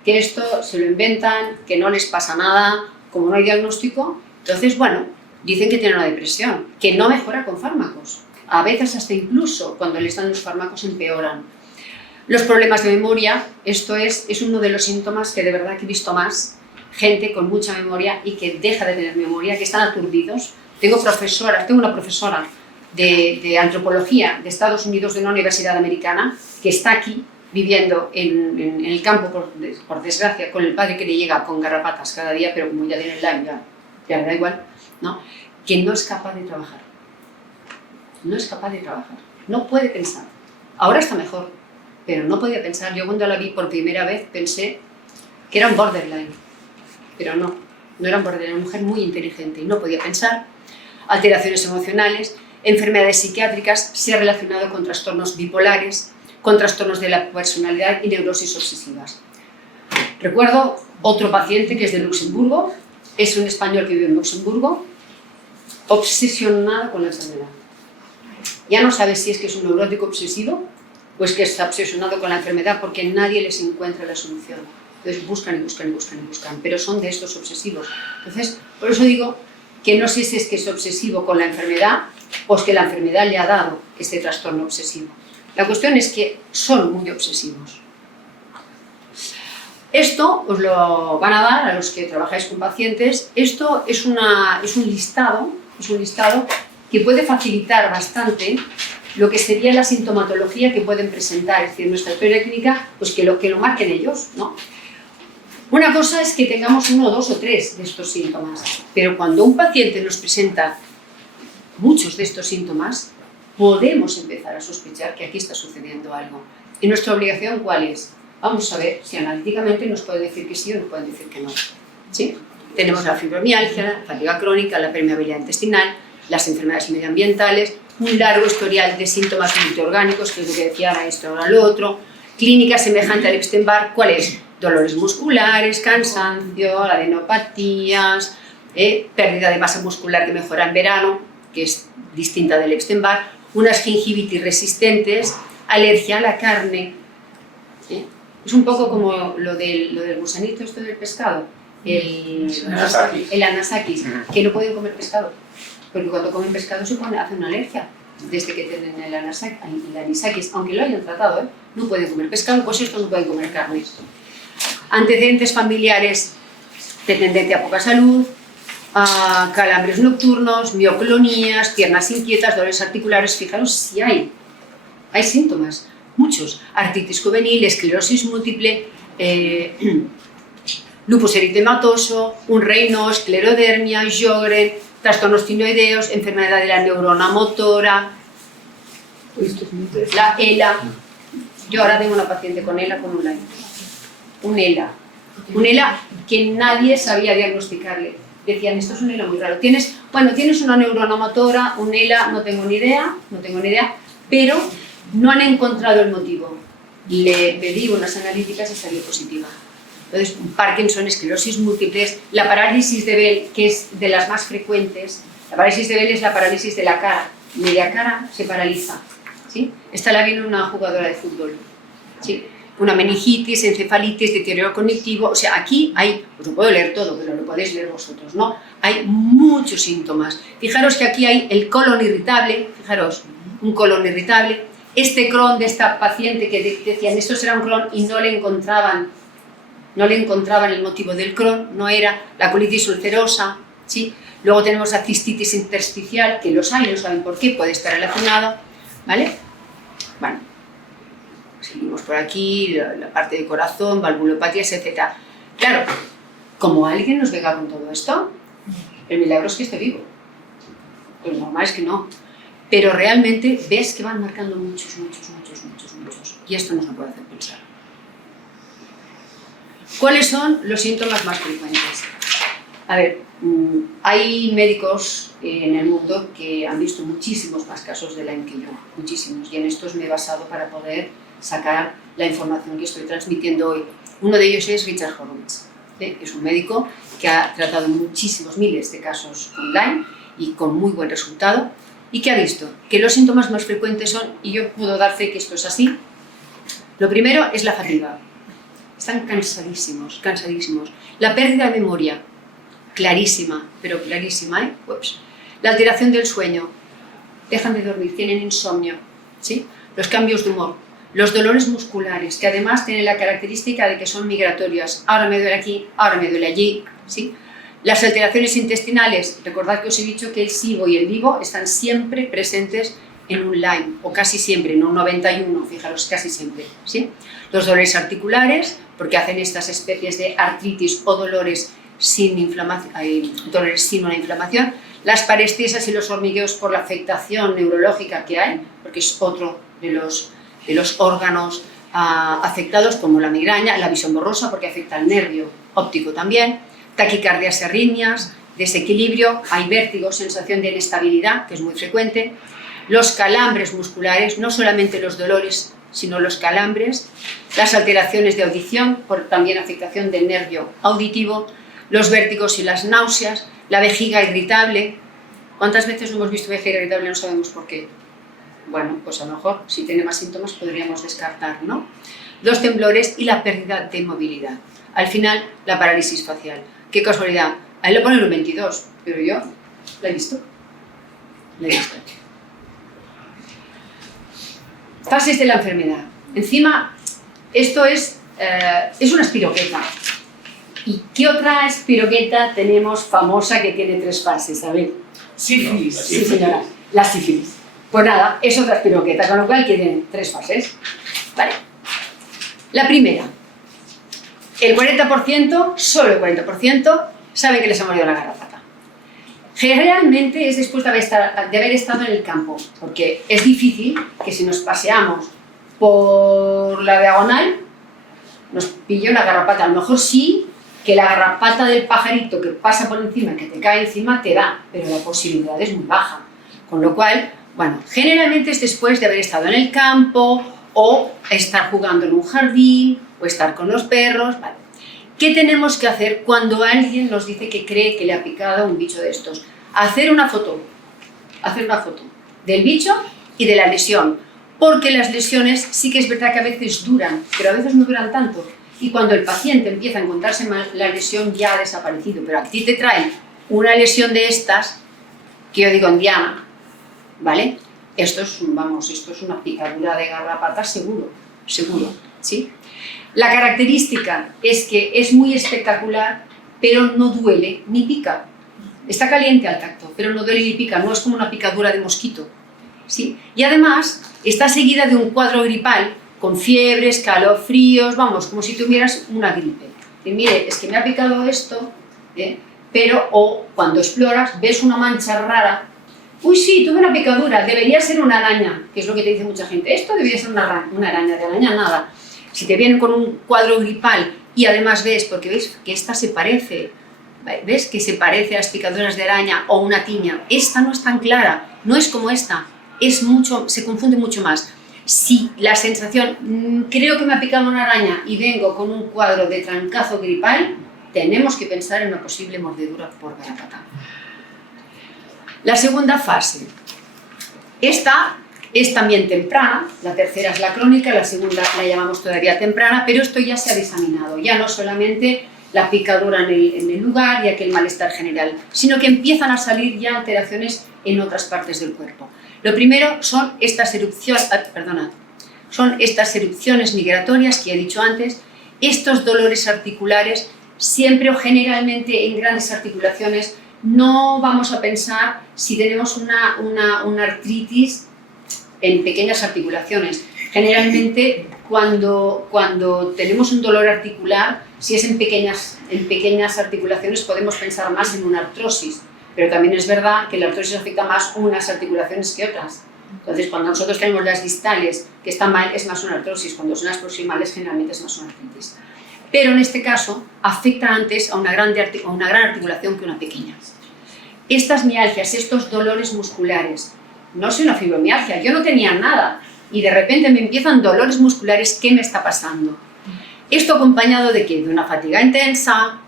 que esto se lo inventan, que no les pasa nada, como no hay diagnóstico, entonces, dicen que tienen una depresión, que no mejora con fármacos. A veces hasta incluso cuando les dan los fármacos empeoran. Los problemas de memoria, esto es uno de los síntomas que de verdad que he visto más, gente con mucha memoria y que deja de tener memoria, que están aturdidos. Tengo una profesora de antropología de Estados Unidos, de una universidad americana, que está aquí viviendo en el campo, por desgracia, con el padre que le llega con garrapatas cada día, pero como ya tiene el Lyme, ya le da igual, ¿no? Que no es capaz de trabajar. No es capaz de trabajar. No puede pensar. Ahora está mejor, pero no podía pensar. Yo cuando la vi por primera vez pensé que era un borderline, pero no era un borderline, una mujer muy inteligente y no podía pensar. Alteraciones emocionales, enfermedades psiquiátricas, se ha relacionado con trastornos bipolares, con trastornos de la personalidad y neurosis obsesivas. Recuerdo otro paciente que es de Luxemburgo, es un español que vive en Luxemburgo, obsesionado con la enfermedad. Ya no sabe si es que es un neurótico obsesivo o es que está obsesionado con la enfermedad porque nadie les encuentra la solución. Entonces buscan y buscan y buscan y buscan, pero son de estos obsesivos. Entonces, por eso digo que no sé si es que es obsesivo con la enfermedad o es que la enfermedad le ha dado este trastorno obsesivo. La cuestión es que son muy obsesivos. Esto os lo van a dar a los que trabajáis con pacientes. Esto es un listado que puede facilitar bastante lo que sería la sintomatología que pueden presentar, es decir, nuestra historia clínica, pues que lo marquen ellos, ¿no? Una cosa es que tengamos 1, 2 o 3 de estos síntomas, pero cuando un paciente nos presenta muchos de estos síntomas, podemos empezar a sospechar que aquí está sucediendo algo. ¿Y nuestra obligación cuál es? Vamos a ver si analíticamente nos puede decir que sí o nos pueden decir que no. ¿Sí? Tenemos la fibromialgia, la fatiga crónica, la permeabilidad intestinal, las enfermedades medioambientales, un largo historial de síntomas multiorgánicos, que es lo que decía ahora esto, ahora lo otro, clínica semejante al Epstein-Barr, ¿cuál es? Dolores musculares, cansancio, adenopatías, pérdida de masa muscular que mejora en verano, que es distinta del Epstein-Barr, unas gingivitis resistentes, alergia a la carne. Es un poco como lo del gusanito esto del pescado, el Anisakis, que no pueden comer pescado, porque cuando comen pescado hacen una alergia. Desde que tienen el Anisakis, aunque lo hayan tratado, no pueden comer pescado, pues estos no pueden comer carne. Antecedentes familiares de tendencia a poca salud, calambres nocturnos, mioclonías, piernas inquietas, dolores articulares. Fijaros si hay síntomas, muchos. Artritis juvenil, esclerosis múltiple, lupus eritematoso, un Raynaud, esclerodermia, Sjögren, trastornos tiroideos, enfermedad de la neurona motora, la ELA. Yo ahora tengo una paciente con ELA con un Lyme. Un ELA que nadie sabía diagnosticarle. Decían, esto es un ELA muy raro. Tienes una neurona motora, un ELA, no tengo ni idea, pero no han encontrado el motivo. Le pedí unas analíticas y salió positiva. Entonces, Parkinson, esclerosis múltiples, la parálisis de Bell, que es de las más frecuentes. La parálisis de Bell es la parálisis de la cara. Media cara se paraliza. ¿Sí? Esta la viene una jugadora de fútbol. ¿Sí? Una meningitis, encefalitis, deterioro cognitivo. O sea, aquí hay, os lo puedo leer todo, pero lo podéis leer vosotros, ¿no? Hay muchos síntomas. Fijaros que aquí hay el colon irritable, fijaros, un colon irritable. Este Crohn de esta paciente que decían, esto será un Crohn y no le encontraban el motivo del Crohn, no era la colitis ulcerosa, ¿sí? Luego tenemos la cistitis intersticial, que los hay, no saben por qué, puede estar relacionado, ¿vale? Bueno, seguimos por aquí, la parte de corazón, valvulopatías, etc. Claro, como alguien nos venga con todo esto, el milagro es que esté vivo. Lo normal es que no. Pero realmente ves que van marcando muchos. Y esto nos lo puede hacer pensar. ¿Cuáles son los síntomas más frecuentes? A ver, hay médicos en el mundo que han visto muchísimos más casos de Lyme que yo, muchísimos, y en estos me he basado para poder sacar la información que estoy transmitiendo hoy. Uno de ellos es Richard Horowitz, es un médico que ha tratado muchísimos, miles de casos con Lyme y con muy buen resultado, y que ha visto que los síntomas más frecuentes son, y yo puedo dar fe que esto es así, lo primero es la fatiga. Están cansadísimos. La pérdida de memoria, clarísima, pero clarísima, ¿eh? Ups. La alteración del sueño, dejan de dormir, tienen insomnio, ¿sí? Los cambios de humor, los dolores musculares, que además tienen la característica de que son migratorias, ahora me duele aquí, ahora me duele allí, ¿sí? Las alteraciones intestinales, recordad que os he dicho que el SIBO y el LIBO están siempre presentes en un Lyme, o casi siempre, no un 91, fijaros, casi siempre, ¿sí? Los dolores articulares, porque hacen estas especies de artritis o dolores sin inflamación, dolores sin una inflamación, las parestesias y los hormigueos por la afectación neurológica que hay, porque es otro de los órganos afectados, como la migraña, la visión borrosa, porque afecta al nervio óptico también, taquicardias y arritmias, desequilibrio, hay vértigo, sensación de inestabilidad, que es muy frecuente, los calambres musculares, no solamente los dolores, sino los calambres, las alteraciones de audición, por también afectación del nervio auditivo, los vértigos y las náuseas, la vejiga irritable. ¿Cuántas veces no hemos visto vejiga irritable y no sabemos por qué? Bueno, pues a lo mejor si tiene más síntomas podríamos descartar, ¿no? Los temblores y la pérdida de movilidad. Al final, la parálisis facial. ¡Qué casualidad! Ahí lo ponen un 22, pero yo la he visto. Fases de la enfermedad. Encima, esto es una espiroqueta. ¿Y qué otra espiroqueta tenemos famosa que tiene 3 fases? A ver. Sífilis. Sí, señora. La sífilis. Pues nada, es otra espiroqueta, con lo cual tiene 3 fases. Vale. La primera. El 40%, solo el 40%, sabe que les ha mordido la garrapata. Generalmente es después de haber estado en el campo, porque es difícil que si nos paseamos por la diagonal nos pille una garrapata. A lo mejor sí que la garrapata del pajarito que pasa por encima, que te cae encima, te da, pero la posibilidad es muy baja. Con lo cual, bueno, generalmente es después de haber estado en el campo o estar jugando en un jardín o estar con los perros, ¿vale? ¿Qué tenemos que hacer cuando alguien nos dice que cree que le ha picado un bicho de estos? Hacer una foto del bicho y de la lesión, porque las lesiones sí que es verdad que a veces duran, pero a veces no duran tanto, y cuando el paciente empieza a encontrarse mal, la lesión ya ha desaparecido, pero a ti te traen una lesión de estas, que yo digo en diana, ¿vale? Esto es una picadura de garrapata seguro, ¿sí? La característica es que es muy espectacular, pero no duele ni pica. Está caliente al tacto, pero no duele ni pica, no es como una picadura de mosquito, ¿sí? Y además está seguida de un cuadro gripal con fiebre, escalofríos, vamos, como si tuvieras una gripe. Y mire, es que me ha picado esto, pero o cuando exploras ves una mancha rara Uy, sí, tuve una picadura, debería ser una araña, que es lo que te dice mucha gente. Esto debería ser una araña, de araña nada. Si te vienen con un cuadro gripal y además ves, porque ves que esta se parece, ves que se parece a las picaduras de araña o una tiña, esta no es tan clara, no es como esta, se confunde mucho más. Si la sensación, creo que me ha picado una araña y vengo con un cuadro de trancazo gripal, tenemos que pensar en una posible mordedura por garrapata. La segunda fase. Esta es también temprana, la tercera es la crónica, la segunda la llamamos todavía temprana, pero esto ya se ha diseminado, ya no solamente la picadura en el lugar y aquel malestar general, sino que empiezan a salir ya alteraciones en otras partes del cuerpo. Lo primero son estas erupciones migratorias que he dicho antes, estos dolores articulares, siempre o generalmente en grandes articulaciones. No vamos a pensar si tenemos una artritis en pequeñas articulaciones. Generalmente cuando tenemos un dolor articular, si es en pequeñas articulaciones podemos pensar más en una artrosis, pero también es verdad que la artrosis afecta más unas articulaciones que otras. Entonces, cuando nosotros tenemos las distales que están mal, es más una artrosis, cuando son las proximales generalmente es más una artritis. Pero en este caso afecta antes a una gran articulación que una pequeña. Estas mialgias, estos dolores musculares, no soy una fibromialgia, yo no tenía nada y de repente me empiezan dolores musculares, ¿qué me está pasando? Esto acompañado de ¿qué? De una fatiga intensa,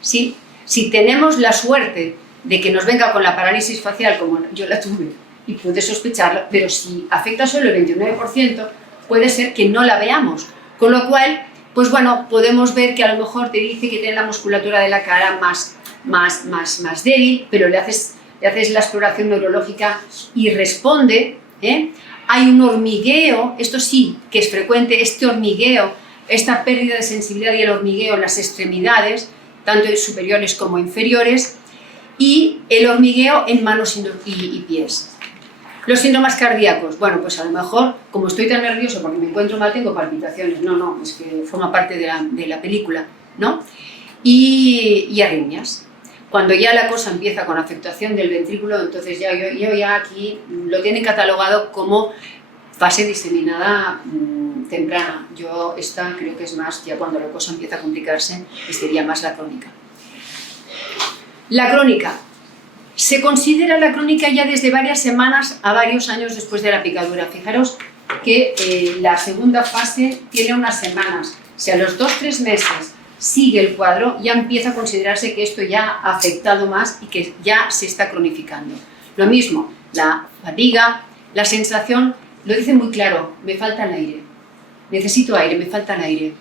¿sí? Si tenemos la suerte de que nos venga con la parálisis facial como yo la tuve y pude sospecharlo, pero si afecta solo el 29%, puede ser que no la veamos, con lo cual, pues bueno, podemos ver que a lo mejor te dice que tiene la musculatura de la cara más débil, pero le haces la exploración neurológica y responde, ¿eh? Hay un hormigueo, esto sí que es frecuente, este hormigueo, esta pérdida de sensibilidad y el hormigueo en las extremidades, tanto superiores como inferiores, y el hormigueo en manos y pies. Los síntomas cardíacos, bueno, pues a lo mejor, como estoy tan nervioso porque me encuentro mal, tengo palpitaciones. No, es que forma parte de la película, ¿no? Y arritmias. Cuando ya la cosa empieza con afectación del ventrículo, entonces yo ya aquí lo tienen catalogado como fase diseminada temprana. Yo esta creo que es más, ya cuando la cosa empieza a complicarse, sería más la crónica. La crónica. Se considera la crónica ya desde varias semanas a varios años después de la picadura. Fijaros que la segunda fase tiene unas semanas. Si a los 2-3 meses sigue el cuadro, ya empieza a considerarse que esto ya ha afectado más y que ya se está cronificando. Lo mismo, la fatiga, la sensación, lo dice muy claro, me falta el aire, necesito aire, me falta el aire.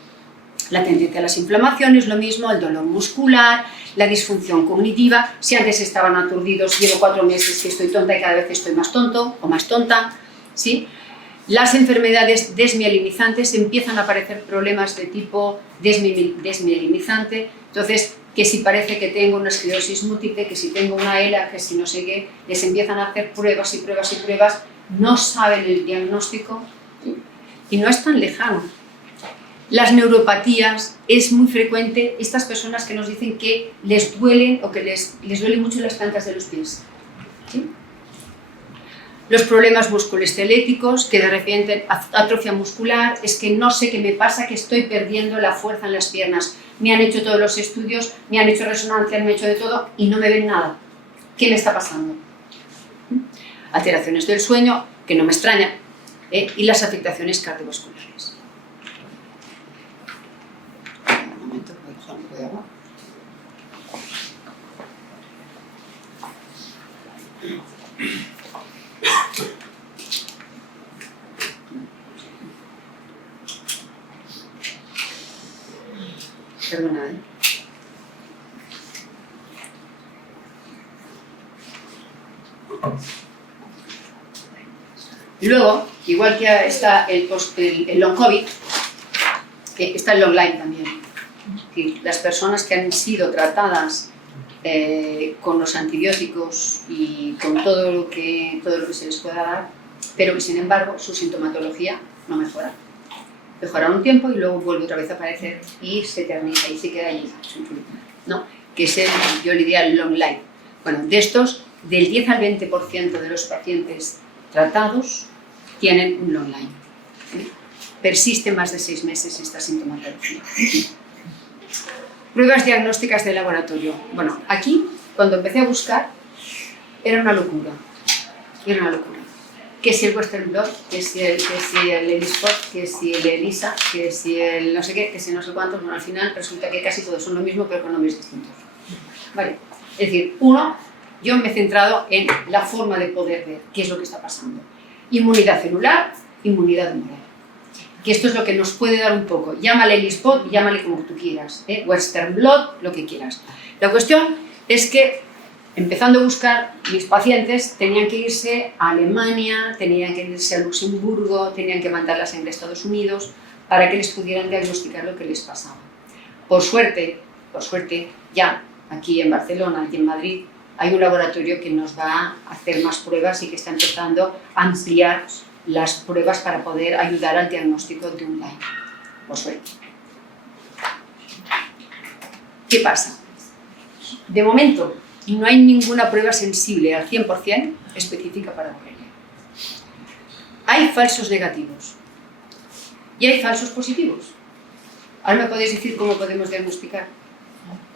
La tendencia a las inflamaciones, lo mismo, el dolor muscular, la disfunción cognitiva. Si antes estaban aturdidos, llevo 4 meses que estoy tonta y cada vez estoy más tonto o más tonta, ¿sí? Las enfermedades desmielinizantes, empiezan a aparecer problemas de tipo desmielinizante, entonces que si parece que tengo una esclerosis múltiple, que si tengo una ELA, que si no sé qué, les empiezan a hacer pruebas y pruebas y pruebas, no saben el diagnóstico y no es tan lejano. Las neuropatías, es muy frecuente estas personas que nos dicen que les duelen o que les duelen mucho las plantas de los pies, ¿sí? Los problemas musculoesqueléticos, que de repente atrofia muscular, es que no sé qué me pasa, que estoy perdiendo la fuerza en las piernas. Me han hecho todos los estudios, me han hecho resonancia, me han hecho de todo y no me ven nada. ¿Qué me está pasando? Alteraciones del sueño, que no me extraña, y las afectaciones cardiovasculares. Un momento, voy a dejar un poco de agua. Perdona, Luego, igual que está el long COVID, está el long life también. Que las personas que han sido tratadas con los antibióticos y con todo lo que se les pueda dar, pero que sin embargo su sintomatología no mejora. Mejora un tiempo y luego vuelve otra vez a aparecer y se eterniza y se queda allí, ¿no? Que es yo le diría el long life. Bueno, de estos del 10 al 20% de los pacientes tratados tienen un long Lyme. Persiste más de 6 meses esta sintomatología. Pruebas diagnósticas de laboratorio. Bueno, aquí, cuando empecé a buscar, era una locura. Era una locura. Que si el Western Blot, que si el ELISpot, que si el ELISA, que si el no sé qué, que si no sé cuántos, bueno, al final resulta que casi todos son lo mismo, pero con nombres distintos. Vale. Es decir, yo me he centrado en la forma de poder ver qué es lo que está pasando. Inmunidad celular, inmunidad humoral. Que esto es lo que nos puede dar un poco. Llámale ELISpot, llámale como tú quieras. Western Blot, lo que quieras. La cuestión es que, empezando a buscar, mis pacientes tenían que irse a Alemania, tenían que irse a Luxemburgo, tenían que mandar la sangre a Estados Unidos para que les pudieran diagnosticar lo que les pasaba. Por suerte, ya aquí en Barcelona y en Madrid hay un laboratorio que nos va a hacer más pruebas y que está empezando a ampliar las pruebas para poder ayudar al diagnóstico de un Lyme. Por suerte. ¿Qué pasa? De momento, no hay ninguna prueba sensible al 100% específica para Borrelia. Hay falsos negativos y hay falsos positivos. Ahora me podéis decir cómo podemos diagnosticar.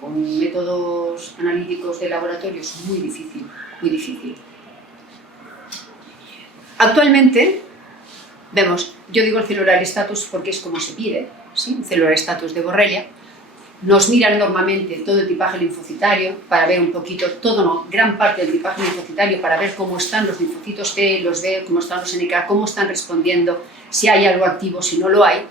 Con métodos analíticos de laboratorio es muy difícil, muy difícil. Actualmente, vemos, yo digo el celular status porque es como se pide, ¿sí? Un celular status de Borrelia. Nos miran normalmente todo el tipaje linfocitario para ver un poquito, gran parte del tipaje linfocitario para ver cómo están los linfocitos T, los B, cómo están los NK, cómo están respondiendo, si hay algo activo, si no lo hay.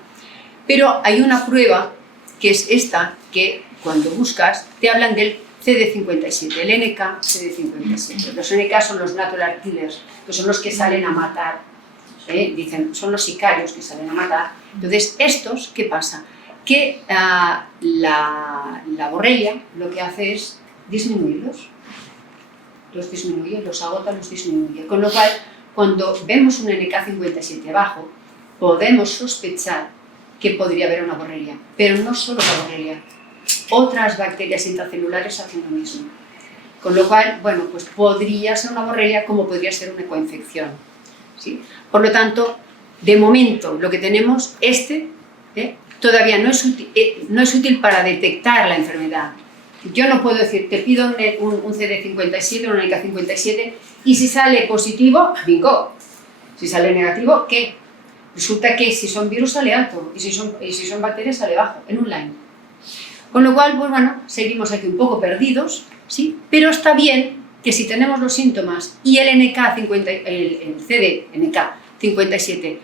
Pero hay una prueba que es esta, que cuando buscas te hablan del CD57, el NK CD57. Los NK son los natural killers, que son los que salen a matar, dicen, son los sicarios que salen a matar. Entonces, estos, ¿qué pasa? Que la Borrelia lo que hace es disminuirlos. Los disminuye, los agota, los disminuye. Con lo cual, cuando vemos un NK57 abajo, podemos sospechar que podría haber una Borrelia. Pero no solo la Borrelia. Otras bacterias intracelulares hacen lo mismo. Con lo cual, bueno, pues podría ser una Borrelia como podría ser una coinfección, ¿sí? Por lo tanto, de momento, lo que tenemos, todavía no es útil para detectar la enfermedad. Yo no puedo decir, te pido un CD57, un NK57, y si sale positivo, bingo. Si sale negativo, ¿qué? Resulta que si son virus sale alto, y si son bacterias sale bajo, en un Lyme. Con lo cual, pues bueno, seguimos aquí un poco perdidos, ¿sí? Pero está bien que si tenemos los síntomas y el CD-NK57,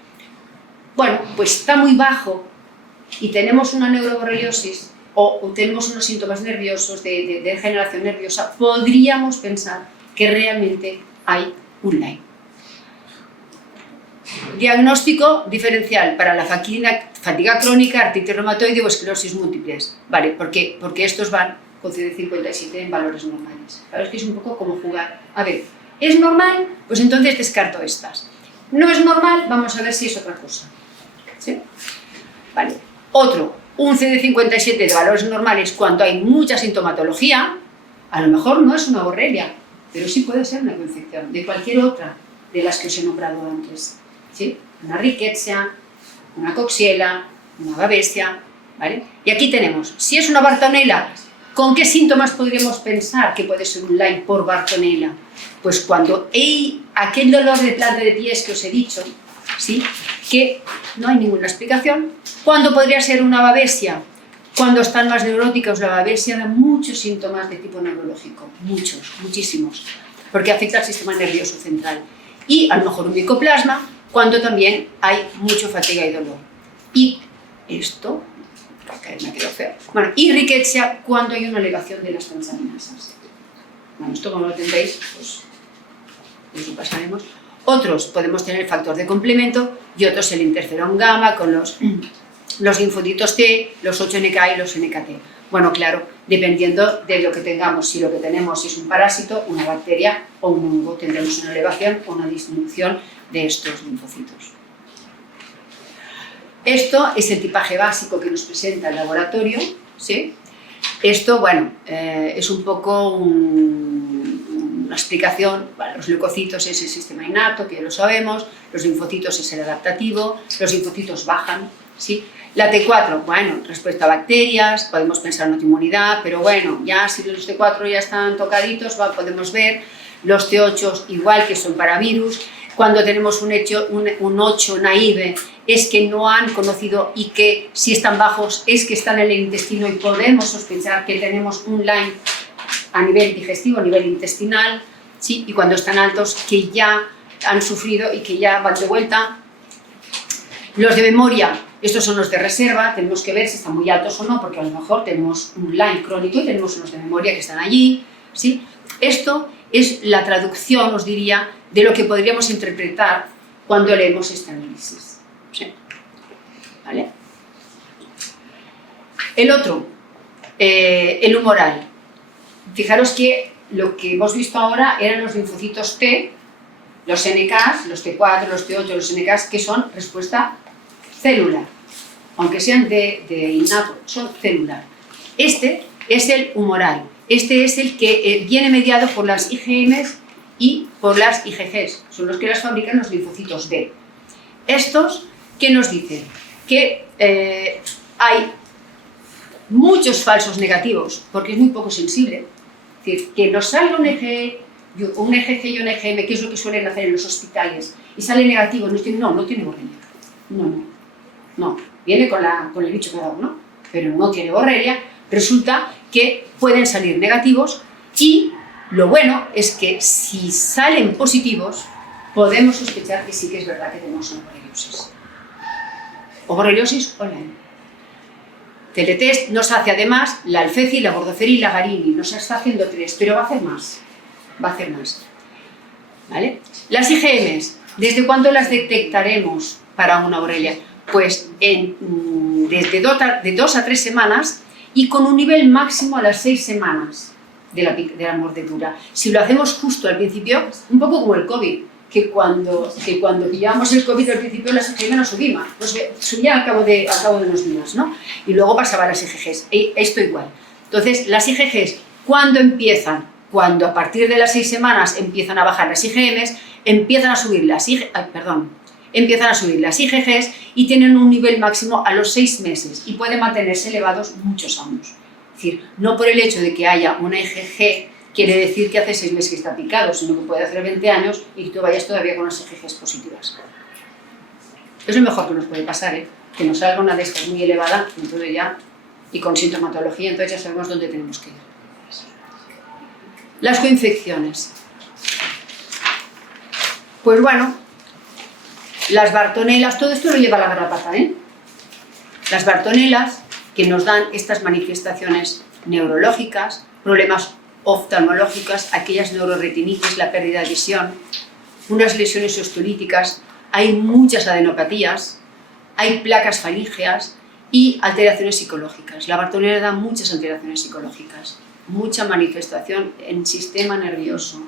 bueno, pues está muy bajo y tenemos una neuroborreliosis o tenemos unos síntomas nerviosos de degeneración nerviosa, podríamos pensar que realmente hay un Lyme. Diagnóstico diferencial para la fatiga crónica, artritis reumatoide o esclerosis múltiples. Vale, ¿por qué? Porque estos van con CD57 en valores normales. Claro, es que es un poco como jugar. A ver, ¿es normal? Pues entonces descarto estas. ¿No es normal? Vamos a ver si es otra cosa. ¿Sí? Vale. Un CD57 de valores normales cuando hay mucha sintomatología, a lo mejor no es una Borrelia, pero sí puede ser una coinfección de cualquier otra de las que os he nombrado antes. ¿Sí? Una Rickettsia, una Coxiella, una Babesia, ¿vale? Y aquí tenemos, si es una Bartonella, ¿con qué síntomas podríamos pensar que puede ser un Lyme por Bartonella? Pues cuando hay aquel dolor de planta de pies que os he dicho, ¿sí? Que no hay ninguna explicación. ¿Cuándo podría ser una Babesia? Cuando están más neuróticos, la Babesia da muchos síntomas de tipo neurológico, muchísimos, porque afecta al sistema nervioso central. Y a lo mejor un micoplasma, cuando también hay mucha fatiga y dolor. Y esto, me quedó feo. Bueno, y Rickettsia cuando hay una elevación de las transaminasas. Bueno, esto como lo tendréis, pues lo pasaremos. Otros podemos tener el factor de complemento y otros el interferón gamma con los linfocitos T, los 8NK y los NKT. Bueno, claro, dependiendo de lo que tengamos, si lo que tenemos es un parásito, una bacteria o un hongo, tendremos una elevación o una disminución de estos linfocitos. Esto es el tipaje básico que nos presenta el laboratorio, ¿sí? Esto, bueno, es un poco un una explicación. Vale, los leucocitos es el sistema innato, que ya lo sabemos, los linfocitos es el adaptativo, los linfocitos bajan, ¿sí? La T4, bueno, respuesta a bacterias, podemos pensar en autoinmunidad, pero bueno, ya si los T4 ya están tocaditos, podemos ver los T8 igual, que son para virus. Cuando tenemos un 8 naive, es que no han conocido, y que si están bajos es que están en el intestino, y podemos sospechar que tenemos un Lyme a nivel digestivo, a nivel intestinal, ¿sí? Y cuando están altos, que ya han sufrido y que ya van de vuelta. Los de memoria, estos son los de reserva, tenemos que ver si están muy altos o no, porque a lo mejor tenemos un Lyme crónico y tenemos unos de memoria que están allí, ¿sí? Esto es la traducción, os diría, de lo que podríamos interpretar cuando leemos este análisis, ¿sí? ¿Vale? El otro, el humoral. Fijaros que lo que hemos visto ahora eran los linfocitos T, los NKs, los T4, los T8, los NKs, que son respuesta celular. Aunque sean de innato, son celular. Este es el humoral. Este es el que viene mediado por las IgMs y por las IgGs. Son los que las fabrican los linfocitos B. Estos, ¿qué nos dicen? Que hay muchos falsos negativos, porque es muy poco sensible. Es decir, que nos salga un IgG y un IgM, que es lo que suelen hacer en los hospitales, y sale negativo, no tiene borrelia. No. Viene con el bicho pegado, ¿no? Pero no tiene borrelia. Resulta que pueden salir negativos, y lo bueno es que si salen positivos, podemos sospechar que sí que es verdad que tenemos una borreliosis. O borreliosis o Lyme. Teletest nos hace además la Alfeci, la Bordoceri y la Garini. Nos está haciendo 3, pero va a hacer más. ¿Vale? Las IgMs, ¿desde cuándo las detectaremos para una borrelia? Pues desde de 2 a 3 semanas, y con un nivel máximo a las 6 semanas de la mordedura. Si lo hacemos justo al principio, un poco como el COVID, que cuando pillábamos el COVID al principio las IgM no subía al cabo de unos días, ¿no? Y luego pasaba a las IgGs, esto igual. Entonces, las IgGs, ¿cuándo empiezan? Cuando a partir de las 6 semanas empiezan a bajar las IgMs, empiezan a subir las IgGs y tienen un nivel máximo a los 6 meses y pueden mantenerse elevados muchos años. Es decir, no por el hecho de que haya una IgG quiere decir que hace 6 meses que está picado, sino que puede hacer 20 años y que tú vayas todavía con las IgGs positivas. Es lo mejor que nos puede pasar, ¿eh? Que nos salga una de estas muy elevada, entonces ya, y con sintomatología, entonces ya sabemos dónde tenemos que ir. Las coinfecciones. Pues bueno, las bartonelas, todo esto lo lleva la garrapata, ¿eh? Las bartonelas, que nos dan estas manifestaciones neurológicas, problemas oftalmológicas, aquellas neuroretinitis, la pérdida de visión, unas lesiones osteolíticas, hay muchas adenopatías, hay placas falígeas y alteraciones psicológicas. La bartonela da muchas alteraciones psicológicas, mucha manifestación en sistema nervioso.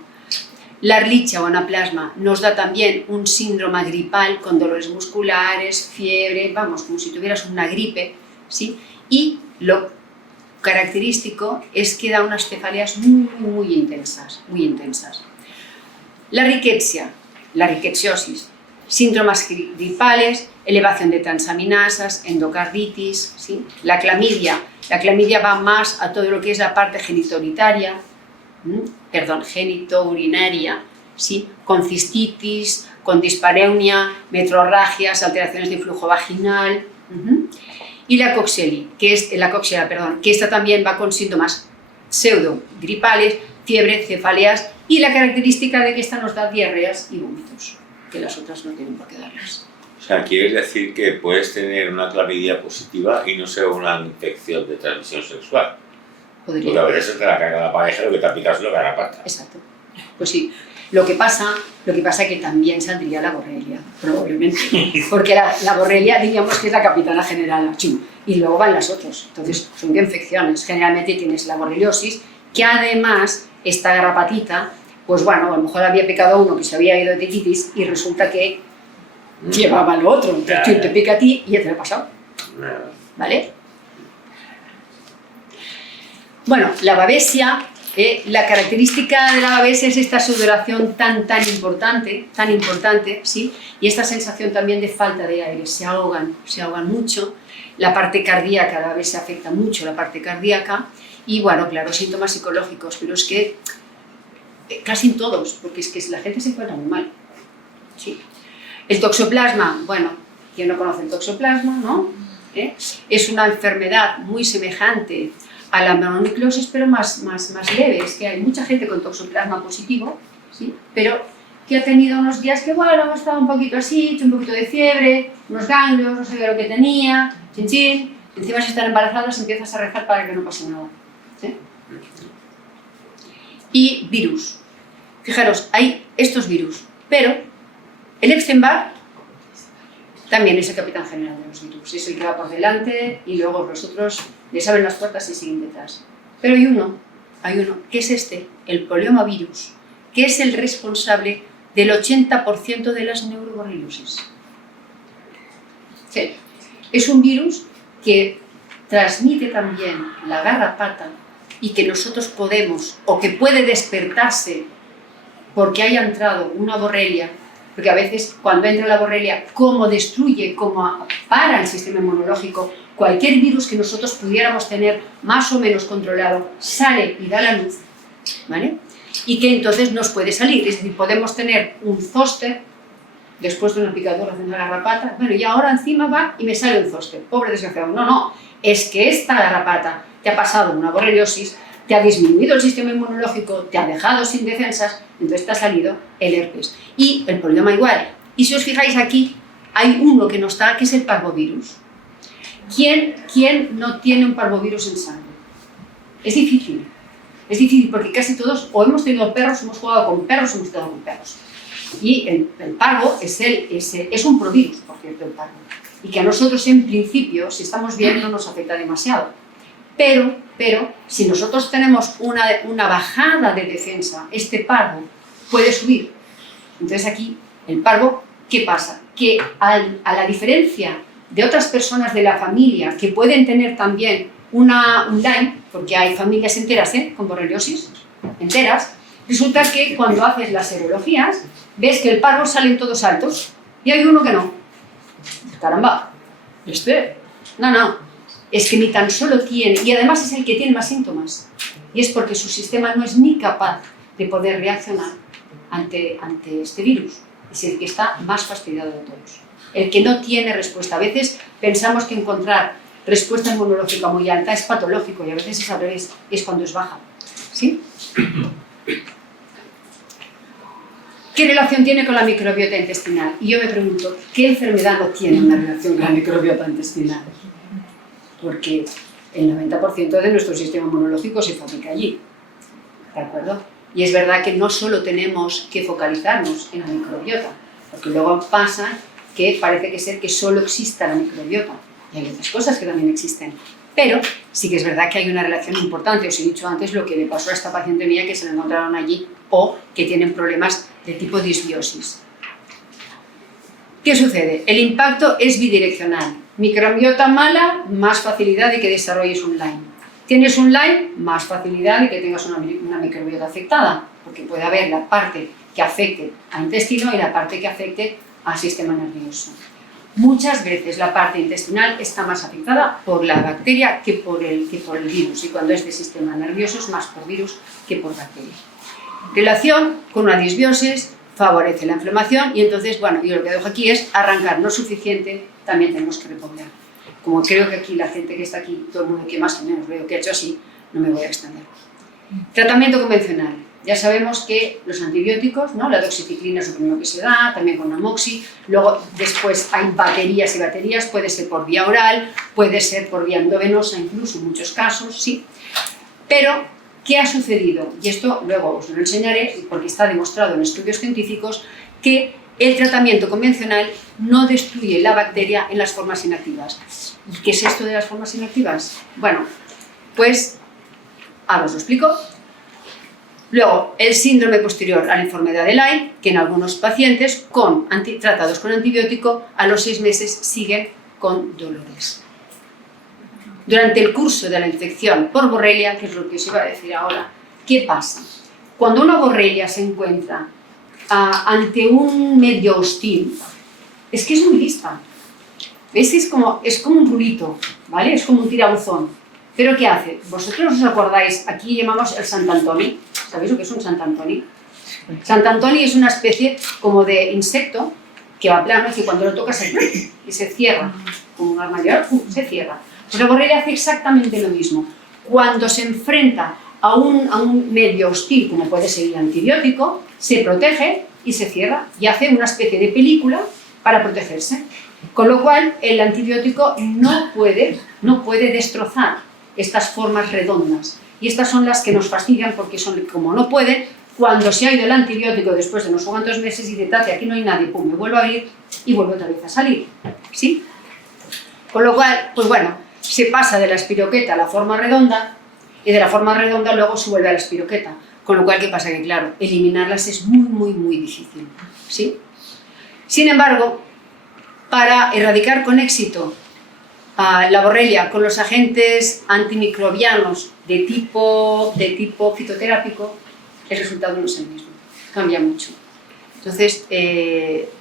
La Ehrlichia o anaplasma nos da también un síndrome gripal con dolores musculares, fiebre, vamos, como si tuvieras una gripe, ¿sí? Y lo característico es que da unas cefaleas muy intensas, muy intensas. La riquezia, la riqueciosis, síntomas gripales, elevación de transaminasas, endocarditis, ¿sí? La clamidia va más a todo lo que es la parte genitourinaria, ¿sí? Con cistitis, con dispareunia, metrorragias, alteraciones de flujo vaginal. Y la Coxiella, que esta también va con síntomas pseudogripales, fiebre, cefaleas, y la característica de que esta nos da diarreas y vómitos, que las otras no tienen por qué darlas. O sea, ¿quieres decir que puedes tener una clamidia positiva y no ser una infección de transmisión sexual? Podría. Porque a ver, eso te la caga la pareja, lo que te ha picado es lo que la pata. Exacto. Pues sí. Lo que pasa es que también saldría la borrelia, probablemente, porque la borrelia diríamos que es la capitana general, y luego van las otras. Entonces, son infecciones. Generalmente tienes la borreliosis, que además, esta garrapatita, pues bueno, a lo mejor había picado uno que se había ido de titis y resulta que llevaba lo otro. Entonces, te pica a ti y ya te lo ha pasado. ¿Vale? Bueno, la babesia La característica de la ABS es esta sudoración tan importante, ¿sí? Y esta sensación también de falta de aire, se ahogan mucho. La parte cardíaca, a la vez se afecta mucho la parte cardíaca. Y bueno, claro, síntomas psicológicos, pero es que casi en todos, porque es que la gente se encuentra muy mal. ¿Sí? El toxoplasma, bueno, ¿quién no conoce el toxoplasma, no? Es una enfermedad muy semejante a la mononucleosis, pero más leve. Es que hay mucha gente con toxoplasma positivo, ¿sí? Pero que ha tenido unos días que, bueno, ha estado un poquito así, hecho un poquito de fiebre, unos ganglios, no sabía lo que tenía, chin, encima si están embarazadas empiezas a rezar para que no pase nada. ¿Sí? Y virus. Fijaros, hay estos virus, pero el Epstein-Barr también es el capitán general de los virus, es el que va por delante y luego los otros les abren las puertas y siguen detrás. Pero hay uno, que es el poliomavirus, que es el responsable del 80% de las neuroborreliosis. Sí. Es un virus que transmite también la garrapata y que nosotros podemos, o que puede despertarse porque haya entrado una borrelia, porque a veces cuando entra la borrelia, como destruye, como para el sistema inmunológico, cualquier virus que nosotros pudiéramos tener más o menos controlado, sale y da la luz, ¿vale? Y que entonces nos puede salir, es decir, podemos tener un zóster después de una picadura de una garrapata, bueno, y ahora encima va y me sale un zóster, pobre desgraciado. No, es que esta garrapata te ha pasado una borreliosis, te ha disminuido el sistema inmunológico, te ha dejado sin defensas, entonces te ha salido el herpes. Y el polioma igual. Y si os fijáis aquí, hay uno que no está, que es el parvovirus. ¿Quién no tiene un parvovirus en sangre? Es difícil porque casi todos o hemos tenido perros, hemos jugado con perros, hemos estado con perros. Y el parvo es un provirus, por cierto, el parvo. Y que a nosotros en principio, si estamos bien, no nos afecta demasiado. Pero si nosotros tenemos una bajada de defensa, este parvo puede subir. Entonces aquí, el parvo, ¿qué pasa? Que a la diferencia de otras personas de la familia que pueden tener también un Lyme, porque hay familias enteras con borreliosis, enteras, resulta que cuando haces las serologías, ves que el parvo salen todos altos y hay uno que no. Caramba, no. Es que ni tan solo tiene, y además es el que tiene más síntomas, y es porque su sistema no es ni capaz de poder reaccionar ante este virus, es el que está más fastidiado de todos, el que no tiene respuesta. A veces pensamos que encontrar respuesta inmunológica muy alta es patológico, y a veces es al revés, es cuando es baja. ¿Sí? ¿Qué relación tiene con la microbiota intestinal? Y yo me pregunto, ¿qué enfermedad no tiene una relación con la microbiota intestinal? Porque el 90% de nuestro sistema inmunológico se fabrica allí, ¿de acuerdo? Y es verdad que no solo tenemos que focalizarnos en la microbiota, porque luego pasa que parece que solo exista la microbiota, y hay otras cosas que también existen. Pero sí que es verdad que hay una relación importante. Os he dicho antes lo que le pasó a esta paciente mía que se la encontraron allí o que tienen problemas de tipo disbiosis. ¿Qué sucede? El impacto es bidireccional. Microbiota mala, más facilidad de que desarrolles un Lyme. Tienes un Lyme, más facilidad de que tengas una microbiota afectada, porque puede haber la parte que afecte al intestino y la parte que afecte al sistema nervioso. Muchas veces la parte intestinal está más afectada por la bacteria que por el virus, y cuando es de sistema nervioso es más por virus que por bacteria. Relación con una disbiosis favorece la inflamación y entonces, bueno, yo lo que dejo aquí es arrancar no suficiente, también tenemos que repoblar. Como creo que aquí la gente que está aquí, todo el mundo que más o menos veo que ha hecho así, no me voy a extender. Tratamiento convencional. Ya sabemos que los antibióticos, ¿no? La doxiciclina es lo primero que se da, también con amoxi, luego después hay baterías y baterías, puede ser por vía oral, puede ser por vía endovenosa, incluso en muchos casos, sí. Pero, ¿qué ha sucedido? Y esto luego os lo enseñaré, porque está demostrado en estudios científicos, que el tratamiento convencional no destruye la bacteria en las formas inactivas. ¿Y qué es esto de las formas inactivas? Bueno, pues ahora os lo explico. Luego, el síndrome posterior a la enfermedad de Lyme, que en algunos pacientes tratados con antibiótico a los 6 meses siguen con dolores. Durante el curso de la infección por borrelia, que es lo que os iba a decir ahora, ¿qué pasa? Cuando una borrelia se encuentra ante un medio hostil, es que es muy lista. ¿Ves? Es como un rulito, ¿vale? Es como un tirabuzón. ¿Pero qué hace? ¿Vosotros os acordáis? Aquí llamamos el Sant Antoni. ¿Sabéis lo que es un Sant Antoni? Sant Antoni es una especie como de insecto que va plano y que cuando lo tocas y se cierra, como un armadillo, se cierra. Pues la borrelia hace exactamente lo mismo. Cuando se enfrenta a un medio hostil, como puede ser el antibiótico, se protege y se cierra y hace una especie de película para protegerse. Con lo cual, el antibiótico no puede destrozar estas formas redondas. Y estas son las que nos fastidian porque son como no pueden. Cuando se ha ido el antibiótico después de unos cuantos meses y dice, Tati, aquí no hay nadie, pum, me vuelvo a abrir y vuelvo otra vez a salir. ¿Sí? Con lo cual, pues bueno, se pasa de la espiroqueta a la forma redonda y de la forma redonda luego se vuelve a la espiroqueta. Con lo cual, ¿qué pasa? Que claro, eliminarlas es muy, muy, muy difícil. ¿Sí? Sin embargo, para erradicar con éxito la borrelia con los agentes antimicrobianos de tipo fitoterápico, el resultado no es el mismo, cambia mucho. Entonces,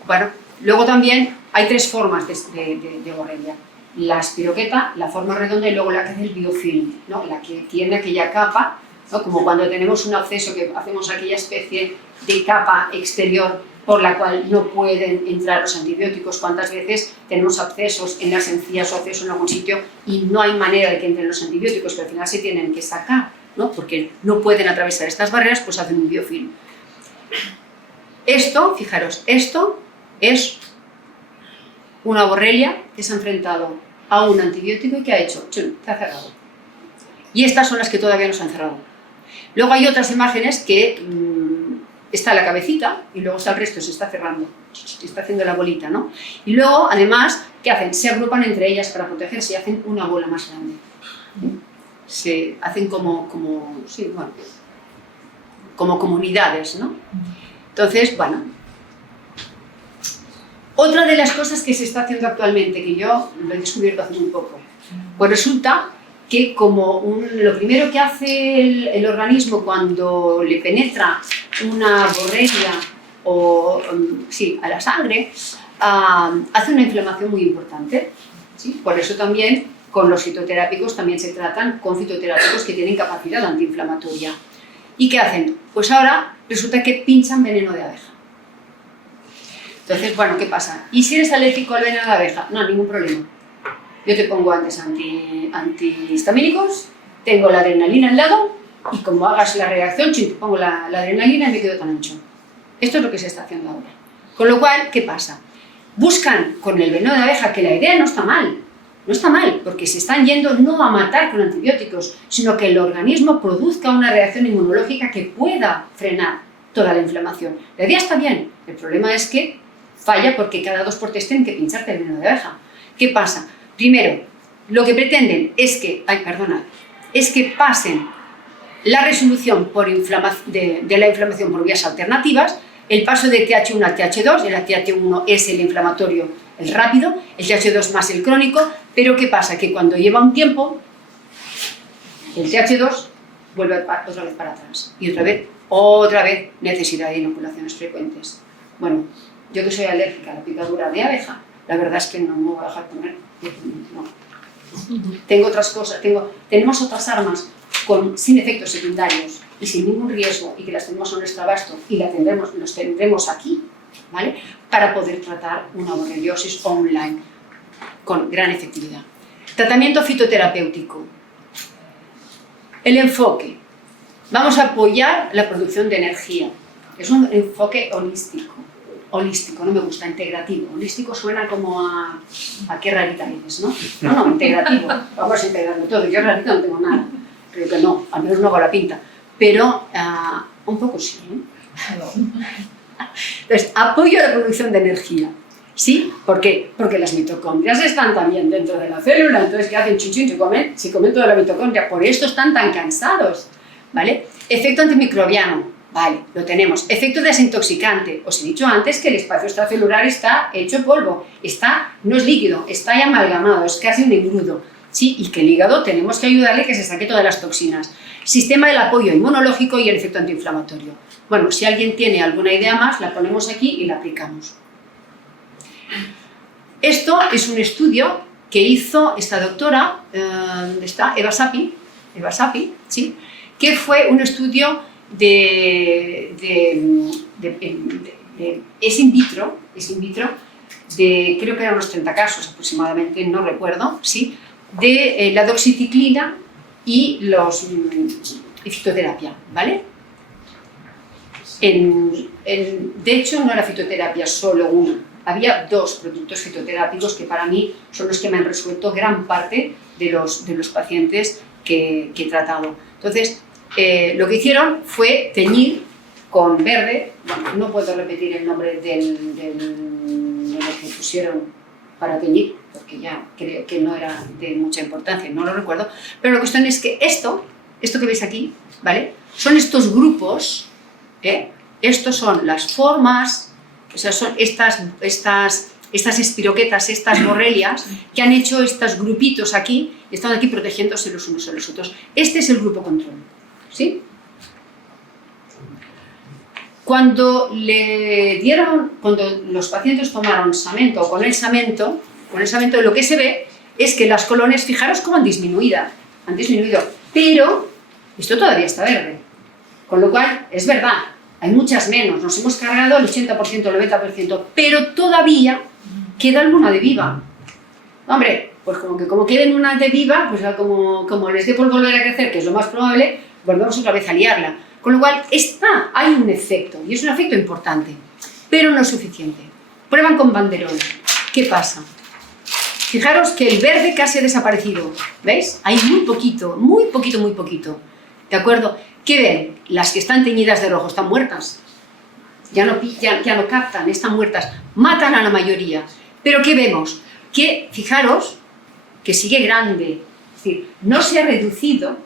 bueno, luego también hay tres formas de borrelia. La espiroqueta, la forma redonda y luego la que es el biofilm, ¿no? La que tiene aquella capa, ¿no? Como cuando tenemos un absceso que hacemos aquella especie de capa exterior por la cual no pueden entrar los antibióticos. ¿Cuántas veces tenemos abscesos en las encías o abscesos en algún sitio y no hay manera de que entren los antibióticos, pero al final se tienen que sacar, ¿no? Porque no pueden atravesar estas barreras, pues hacen un biofilm. Esto, fijaros, esto es una borrelia que se ha enfrentado a un antibiótico y que ha hecho, chum, se ha cerrado. Y estas son las que todavía no se han cerrado. Luego hay otras imágenes que está la cabecita y luego está el resto, se está cerrando, se está haciendo la bolita, ¿no? Y luego, además, ¿qué hacen? Se agrupan entre ellas para protegerse y hacen una bola más grande. Se hacen como comunidades, ¿no? Entonces, bueno. Otra de las cosas que se está haciendo actualmente, que yo lo he descubierto hace muy poco, pues resulta que lo primero que hace el organismo cuando le penetra una borrelia a la sangre, hace una inflamación muy importante. ¿Sí? Por eso también con los fitoterápicos también se tratan con fitoterápicos que tienen capacidad antiinflamatoria. ¿Y qué hacen? Pues ahora resulta que pinchan veneno de abeja. Entonces, bueno, ¿qué pasa? ¿Y si eres alérgico al veneno de abeja? No, ningún problema. Yo te pongo antes antihistamínicos, tengo la adrenalina al lado y como hagas la reacción, te pongo la adrenalina y me quedo tan ancho. Esto es lo que se está haciendo ahora. Con lo cual, ¿qué pasa? Buscan con el veneno de abeja, que la idea no está mal, porque se están yendo no a matar con antibióticos, sino que el organismo produzca una reacción inmunológica que pueda frenar toda la inflamación. La idea está bien, el problema es que falla porque cada 2x3 tienen que pincharte el veneno de abeja. ¿Qué pasa? Primero, lo que pretenden es que pasen la resolución de la inflamación por vías alternativas, el paso de TH1 a TH2, el TH1 es el inflamatorio, el rápido, el TH2 más el crónico, pero ¿qué pasa? Que cuando lleva un tiempo, el TH2 vuelve otra vez para atrás y otra vez necesidad de inoculaciones frecuentes. Bueno, yo que soy alérgica a la picadura de abeja, la verdad es que no me voy a dejar poner. No. Tengo otras cosas, tenemos otras armas sin efectos secundarios y sin ningún riesgo y que las tenemos a nuestro abasto y los tendremos aquí, ¿vale? Para poder tratar una borreliosis online con gran efectividad. Tratamiento fitoterapéutico. El enfoque. Vamos a apoyar la producción de energía. Es un enfoque holístico, no me gusta, integrativo. Holístico suena como a qué rarita eres, ¿no? No, integrativo, vamos a integrarlo todo. Yo rarita no tengo nada, creo que no, al menos no hago la pinta, pero un poco sí, ¿eh? Entonces, apoyo a la producción de energía, ¿sí? ¿Por qué? Porque las mitocondrias están también dentro de la célula, entonces ¿qué hacen? Chuchín, se comen toda la mitocondria, por esto están tan cansados, ¿vale? Efecto antimicrobiano. Vale, lo tenemos. Efecto desintoxicante. Os he dicho antes que el espacio extracelular está hecho polvo, no es líquido, está ya amalgamado, es casi un engrudo. ¿Sí? Y que el hígado tenemos que ayudarle a que se saque todas las toxinas. Sistema del apoyo inmunológico y el efecto antiinflamatorio. Bueno, si alguien tiene alguna idea más, la ponemos aquí y la aplicamos. Esto es un estudio que hizo esta doctora, ¿dónde está? Eva Sappi, ¿sí? Que fue un estudio es in vitro, de creo que eran unos 30 casos aproximadamente, no recuerdo, ¿sí? De la doxiciclina y y fitoterapia, ¿vale? De hecho, no era fitoterapia solo una, había 2 productos fitoterápicos que para mí son los que me han resuelto gran parte de los pacientes que he tratado. Entonces, lo que hicieron fue teñir con verde, bueno, no puedo repetir el nombre de lo que pusieron para teñir, porque ya creo que no era de mucha importancia, no lo recuerdo, pero la cuestión es que esto que veis aquí, ¿vale? Son estos grupos, estos son las formas, o sea, son estas espiroquetas, estas borrelias, que han hecho estos grupitos aquí, y están aquí protegiéndose los unos a los otros. Este es el grupo control, ¿sí? Cuando los pacientes tomaron samento o con el samento, lo que se ve es que las colonias, fijaros cómo han disminuido, pero esto todavía está verde, con lo cual es verdad, hay muchas menos, nos hemos cargado el 80%, el 90%, pero todavía queda alguna de viva. Hombre, pues como queden una de viva, pues como les dé por volver a crecer, que es lo más probable, volvemos otra vez a liarla. Con lo cual, hay un efecto, y es un efecto importante, pero no es suficiente. Prueban con banderol. ¿Qué pasa? Fijaros que el verde casi ha desaparecido, ¿veis? Hay muy poquito, ¿de acuerdo? ¿Qué ven? Las que están teñidas de rojo están muertas. Ya no captan, están muertas. Matan a la mayoría. Pero ¿qué vemos? Que, fijaros, que sigue grande. Es decir, no se ha reducido,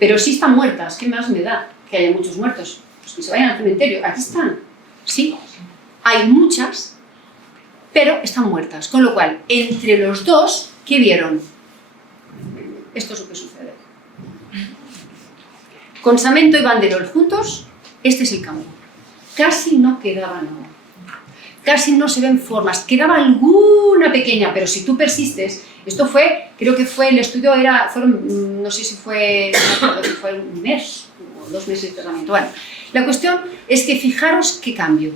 pero sí están muertas. ¿Qué más me da que haya muchos muertos? Pues que se vayan al cementerio. Aquí están. Sí, hay muchas, pero están muertas. Con lo cual, entre los dos, ¿qué vieron? Esto es lo que sucede. Con samento y banderol juntos, este es el cambio. Casi no quedaba nada. Casi no se ven formas. Quedaba alguna pequeña, pero si tú persistes, esto fue, creo que fue, el estudio no sé si fue, no recuerdo si fue un mes o 2 meses de tratamiento. Bueno, la cuestión es que fijaros qué cambio.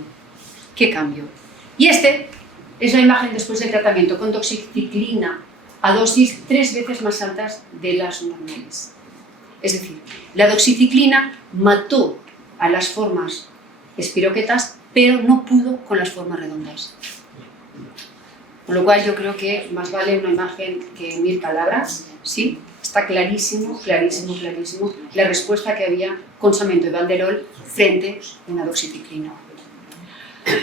Y este es la imagen después del tratamiento con doxiciclina a dosis 3 veces más altas de las normales. Es decir, la doxiciclina mató a las formas espiroquetas, pero no pudo con las formas redondas. Con lo cual yo creo que más vale una imagen que 1000 palabras, ¿sí? Está clarísimo la respuesta que había con samento y banderol frente a una doxiciclina.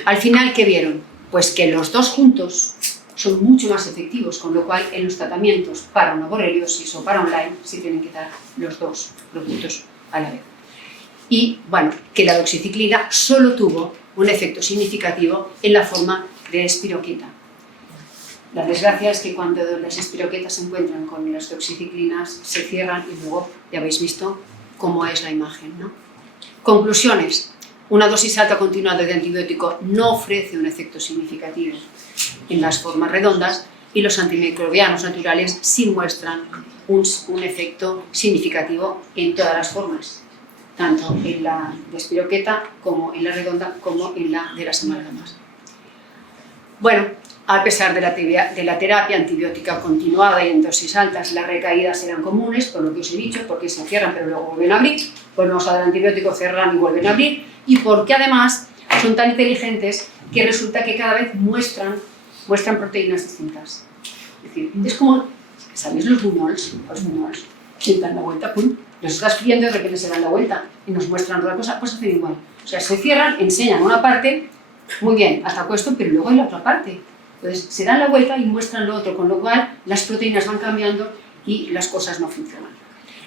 Al final, ¿qué vieron? Pues que los dos juntos son mucho más efectivos, con lo cual en los tratamientos para una borreliosis o para un Lyme se tienen que dar los dos productos a la vez. Y bueno, que la doxiciclina solo tuvo un efecto significativo en la forma de espiroqueta. La desgracia es que cuando las espiroquetas se encuentran con las doxiciclinas se cierran y luego ya habéis visto cómo es la imagen, ¿no? Conclusiones. Una dosis alta continuada de antibiótico no ofrece un efecto significativo en las formas redondas y los antimicrobianos naturales sí muestran un efecto significativo en todas las formas, tanto en la de espiroqueta como en la redonda como en la de las amalgamas. Bueno, a pesar de la terapia antibiótica continuada y en dosis altas, las recaídas eran comunes, por lo que os he dicho, porque se cierran pero luego vuelven a abrir, volvemos a dar antibiótico, cerran y vuelven a abrir, y porque además son tan inteligentes que resulta que cada vez muestran proteínas distintas. Es decir, es como, ¿sabéis los bunyols? Los bunyols se dan la vuelta, ¡pum! Los estás friendo y de repente se dan la vuelta y nos muestran otra cosa, pues hacen igual. O sea, se cierran, enseñan una parte, muy bien, hasta puesto, pero luego hay la otra parte. Entonces, se dan la vuelta y muestran lo otro, con lo cual las proteínas van cambiando y las cosas no funcionan.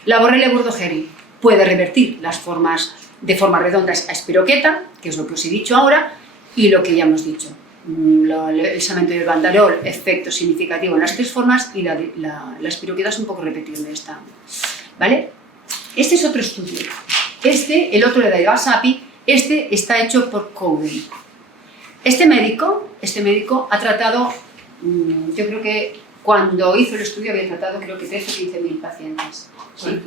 La Borrelia burgdorferi puede revertir las formas de formas redondas a espiroqueta, que es lo que os he dicho ahora, y lo que ya hemos dicho. El samento y el banderol, efecto significativo en las 3 formas, y la espiroqueta es un poco repetible esta, ¿vale? Este es otro estudio. El otro de Iwasapi, está hecho por Coden. Este médico ha tratado, yo creo que cuando hizo el estudio había tratado creo que 13 o 15.000 pacientes. ¿Sí?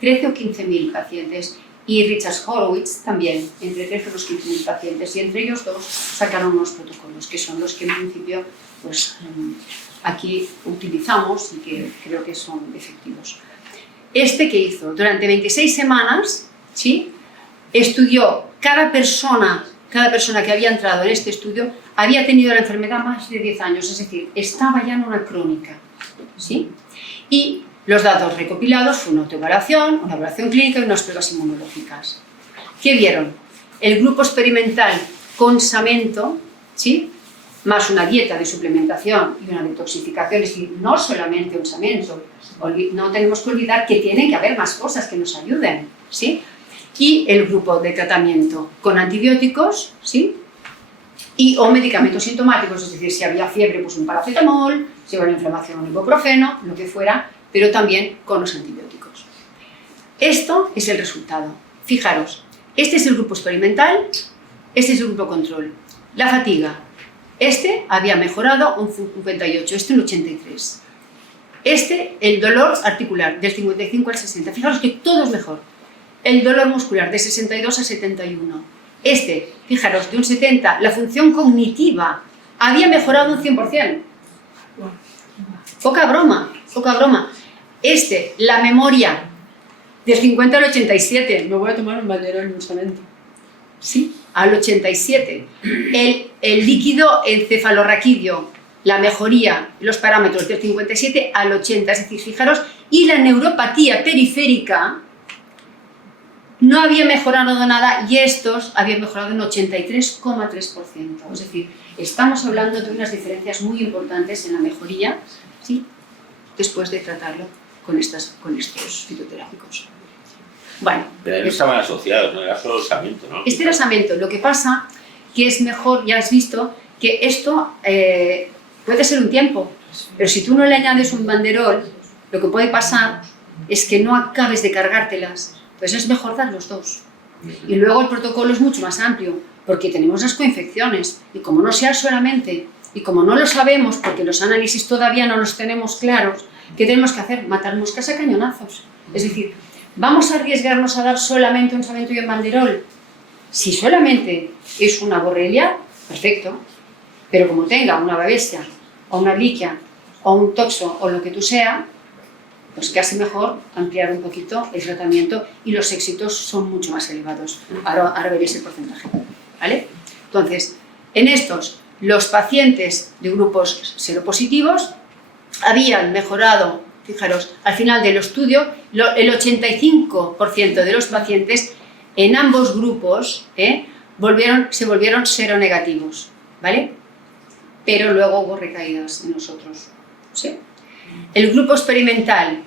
13 o 15.000 pacientes. Y Richard Horowitz también, entre 13 o 15.000 pacientes. Y entre ellos dos sacaron unos protocolos, que son los que en principio pues, aquí utilizamos y que creo que son efectivos. Que hizo durante 26 semanas, ¿sí? Estudió cada persona que había entrado en este estudio había tenido la enfermedad más de 10 años, es decir, estaba ya en una crónica, ¿sí? Y los datos recopilados fue una autoevaluación, una evaluación clínica y unas pruebas inmunológicas. ¿Qué vieron? El grupo experimental con samento, ¿sí? Más una dieta de suplementación y una detoxificación, es decir, no solamente un samento, no tenemos que olvidar que tiene que haber más cosas que nos ayuden, ¿sí? Y el grupo de tratamiento con antibióticos, ¿sí? O medicamentos sintomáticos, es decir, si había fiebre, pues un paracetamol, si había inflamación, un ibuprofeno, lo que fuera, pero también con los antibióticos. Esto es el resultado. Fijaros, este es el grupo experimental, este es el grupo control. La fatiga, había mejorado un 58, un 83. El dolor articular, del 55 al 60. Fijaros que todo es mejor. El dolor muscular, de 62 a 71. Fijaros, de un 70. La función cognitiva había mejorado un 100%. Poca broma, poca broma. La memoria, del 50 al 87. Me voy a tomar un banderol un samento. Sí, al 87. El líquido encefalorraquídeo, la mejoría, los parámetros del 57 al 80. Es decir, fijaros, y la neuropatía periférica no había mejorado nada y estos habían mejorado en 83,3%. Es decir, estamos hablando de unas diferencias muy importantes en la mejoría, ¿sí? Después de tratarlo con estos fitoterápicos. Bueno, pero no estaban asociados, no era solo el samento, ¿no? Era samento. Lo que pasa que es mejor, ya has visto, que esto puede ser un tiempo, pero si tú no le añades un banderol, lo que puede pasar es que no acabes de cargártelas. Pues es mejor dar los dos. Y luego el protocolo es mucho más amplio, porque tenemos las coinfecciones, y como no sea solamente, y como no lo sabemos, porque los análisis todavía no los tenemos claros, ¿qué tenemos que hacer? Matar moscas a cañonazos. Es decir, ¿vamos a arriesgarnos a dar solamente un samento y un banderol? Si solamente es una borrelia, perfecto, pero como tenga una babesia, o una bliquia, o un toxo, o lo que tú sea, pues casi mejor ampliar un poquito el tratamiento y los éxitos son mucho más elevados. Ahora veréis el porcentaje, ¿vale? Entonces, en estos, los pacientes de grupos seropositivos habían mejorado, fijaros, al final del estudio, el 85% de los pacientes en ambos grupos se volvieron seronegativos, ¿vale? Pero luego hubo recaídas en los otros, ¿sí? El grupo experimental,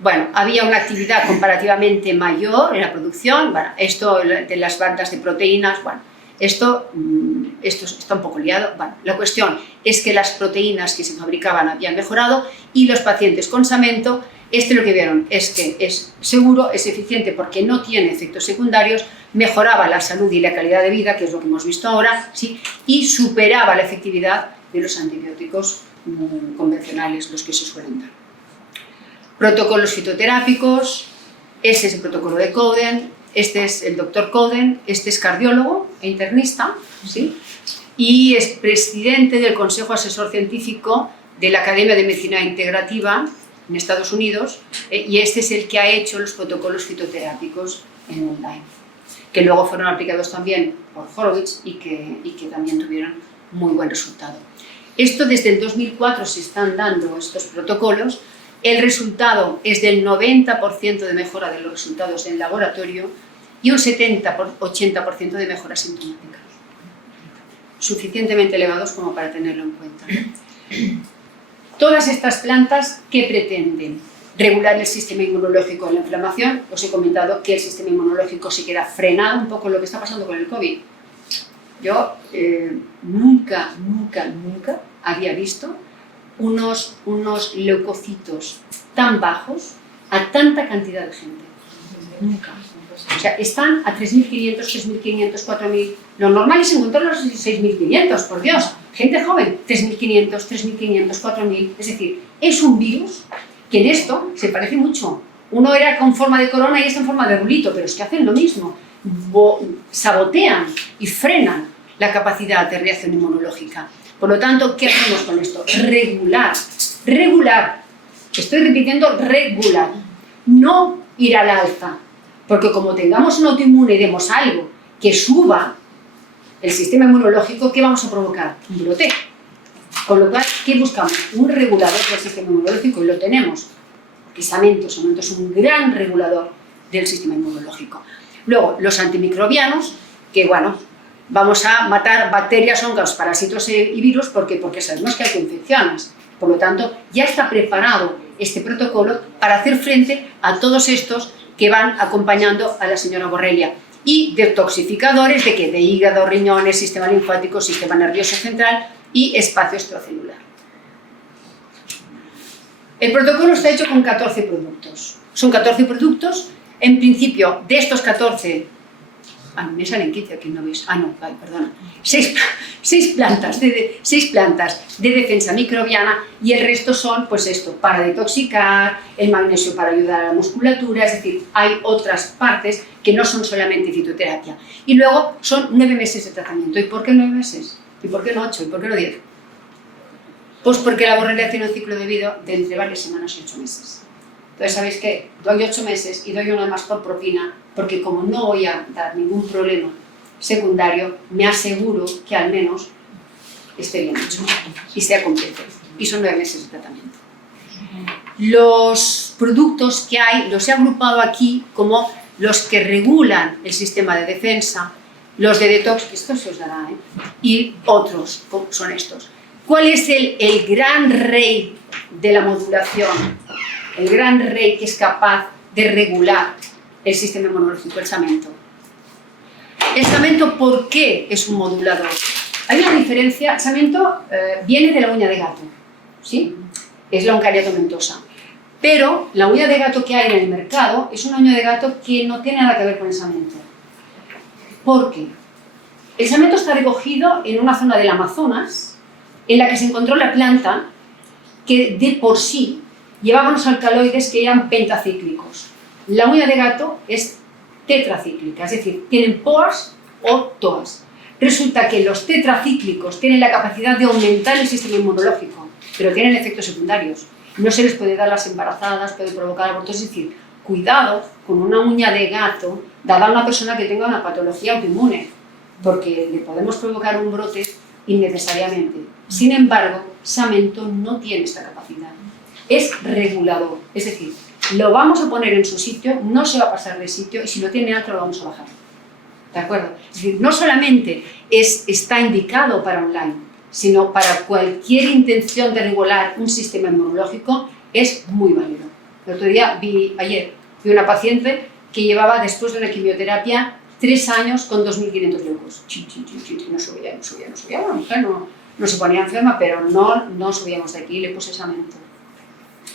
bueno, había una actividad comparativamente mayor en la producción, bueno, esto de las bandas de proteínas, bueno, esto está un poco liado. Bueno, la cuestión es que las proteínas que se fabricaban habían mejorado y los pacientes con samento, lo que vieron es que es seguro, es eficiente porque no tiene efectos secundarios, mejoraba la salud y la calidad de vida, que es lo que hemos visto ahora, ¿sí? Y superaba la efectividad de los antibióticos convencionales, los que se suelen dar. Protocolos fitoterápicos, es el protocolo de Coden, es el doctor Coden, es cardiólogo e internista, ¿sí? Y es presidente del Consejo Asesor Científico de la Academia de Medicina Integrativa en Estados Unidos, y es el que ha hecho los protocolos fitoterápicos en online, que luego fueron aplicados también por Horowitz y que también tuvieron muy buen resultado. Esto desde el 2004 se están dando estos protocolos. El resultado es del 90% de mejora de los resultados en laboratorio y un 70-80% de mejora sintomática. Suficientemente elevados como para tenerlo en cuenta. Todas estas plantas, ¿qué pretenden? Regular el sistema inmunológico en la inflamación. Os he comentado que el sistema inmunológico se queda frenado, un poco lo que está pasando con el COVID. Yo nunca había visto unos leucocitos tan bajos a tanta cantidad de gente. Nunca. O sea, están a 3.500, 3.500, 4.000. Lo normal es encontrarlos a 6.500, por Dios. Gente joven, 3.500, 3.500, 4.000. Es decir, es un virus que en esto se parece mucho. Uno era con forma de corona y este en forma de rulito, pero es que hacen lo mismo. Sabotean y frenan la capacidad de reacción inmunológica. Por lo tanto, ¿qué hacemos con esto? Regular. Regular. Estoy repitiendo regular. No ir al alza. Porque como tengamos un autoinmune y demos algo que suba el sistema inmunológico, ¿qué vamos a provocar? Un brote. Con lo cual, ¿qué buscamos? Un regulador del sistema inmunológico y lo tenemos. Porque Samento es un gran regulador del sistema inmunológico. Luego, los antimicrobianos, que bueno, vamos a matar bacterias, hongos, parásitos y virus porque sabemos que hay infecciones. Por lo tanto, ya está preparado este protocolo para hacer frente a todos estos que van acompañando a la señora Borrelia. Y detoxificadores de ¿qué? De hígado, riñones, sistema linfático, sistema nervioso central y espacio extracelular. El protocolo está hecho con 14 productos. Son 14 productos. En principio, de estos 14... me salen 15 aquí, ¿no veis? No, vale, perdona. 6 plantas de defensa microbiana y el resto son, pues esto, para detoxicar, el magnesio para ayudar a la musculatura, es decir, hay otras partes que no son solamente fitoterapia. Y luego son 9 meses de tratamiento. ¿Y por qué 9 meses? ¿Y por qué no 8? ¿Y por qué no 10? Pues porque la borrelia tiene un ciclo de vida de entre varias semanas y 8 meses. Entonces, ¿sabéis qué? Doy 8 meses y doy una más por propina, porque como no voy a dar ningún problema secundario, me aseguro que al menos esté bien hecho y sea completo. Y son 9 meses de tratamiento. Los productos que hay los he agrupado aquí como los que regulan el sistema de defensa, los de detox, que esto se os dará, y otros son estos. ¿Cuál es el gran rey de la modulación? El gran rey que es capaz de regular el sistema inmunológico, el Samento. El Samento, ¿por qué es un modulador? Hay una diferencia. El Samento viene de la uña de gato, ¿sí? Es la Eucarya tomentosa. Pero la uña de gato que hay en el mercado es una uña de gato que no tiene nada que ver con el Samento. ¿Por qué? El Samento está recogido en una zona del Amazonas en la que se encontró la planta que de por sí llevaba unos alcaloides que eran pentacíclicos. La uña de gato es tetracíclica, es decir, tienen POAS o TOAS. Resulta que los tetracíclicos tienen la capacidad de aumentar el sistema inmunológico, pero tienen efectos secundarios. No se les puede dar a las embarazadas, puede provocar abortos, es decir, cuidado con una uña de gato dada a una persona que tenga una patología autoinmune, porque le podemos provocar un brote innecesariamente. Sin embargo, Samento no tiene esta capacidad. Es regulador, es decir, lo vamos a poner en su sitio, no se va a pasar de sitio y si lo tiene alto lo vamos a bajar. ¿De acuerdo? Es decir, no solamente está indicado para online, sino para cualquier intención de regular un sistema inmunológico es muy válido. El otro día ayer vi una paciente que llevaba después de una quimioterapia 3 años con 2.500 leucos. No subía. Bueno, la mujer no se ponía enferma, pero no subíamos de aquí, le puse Samento.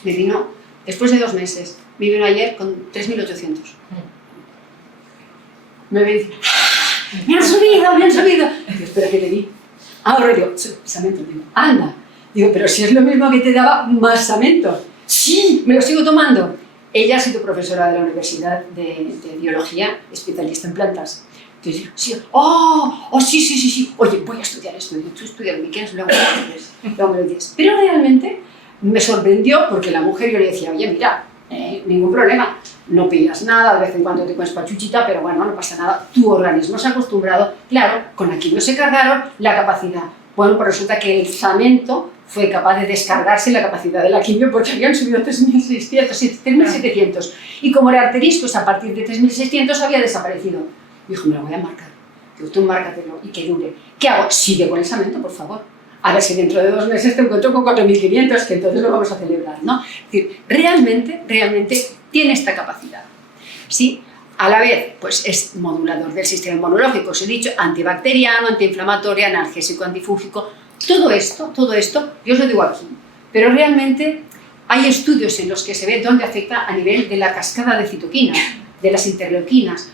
Me vino, después de 2 meses, me vino ayer con 3.800. Me dice, ¡me han subido! Digo, espera que te di. Ahora digo, Samento, digo, anda. Digo, pero si es lo mismo que te daba más Samento. Sí, me lo sigo tomando. Ella ha sido profesora de la Universidad de Biología, especialista en plantas. Entonces, sí, sí. Oye, voy a estudiar esto. Digo, tú estudias lo que quieras, luego me lo dices. Pero realmente me sorprendió porque la mujer, yo le decía, oye, mira, ningún problema, no pillas nada, de vez en cuando te comes pachuchita, pero bueno, no pasa nada, tu organismo se ha acostumbrado, claro, con la quimio se cargaron la capacidad. Bueno, pues resulta que el Samento fue capaz de descargarse la capacidad de la quimio porque habían subido 3.600, 3.700, y como era arteriscos, a partir de 3.600 había desaparecido. Dijo, me lo voy a marcar. Digo, tú márcatelo y que dure. ¿Qué hago? Sigue con el Samento, por favor. A ver si dentro de 2 meses te encuentro con 4.500, que entonces lo vamos a celebrar, ¿no? Es decir, realmente tiene esta capacidad. ¿Sí? A la vez, pues es modulador del sistema inmunológico, os he dicho, antibacteriano, antiinflamatorio, analgésico, antifúngico. Todo esto, yo os lo digo aquí, pero realmente hay estudios en los que se ve dónde afecta a nivel de la cascada de citoquinas. de las interleuquinas,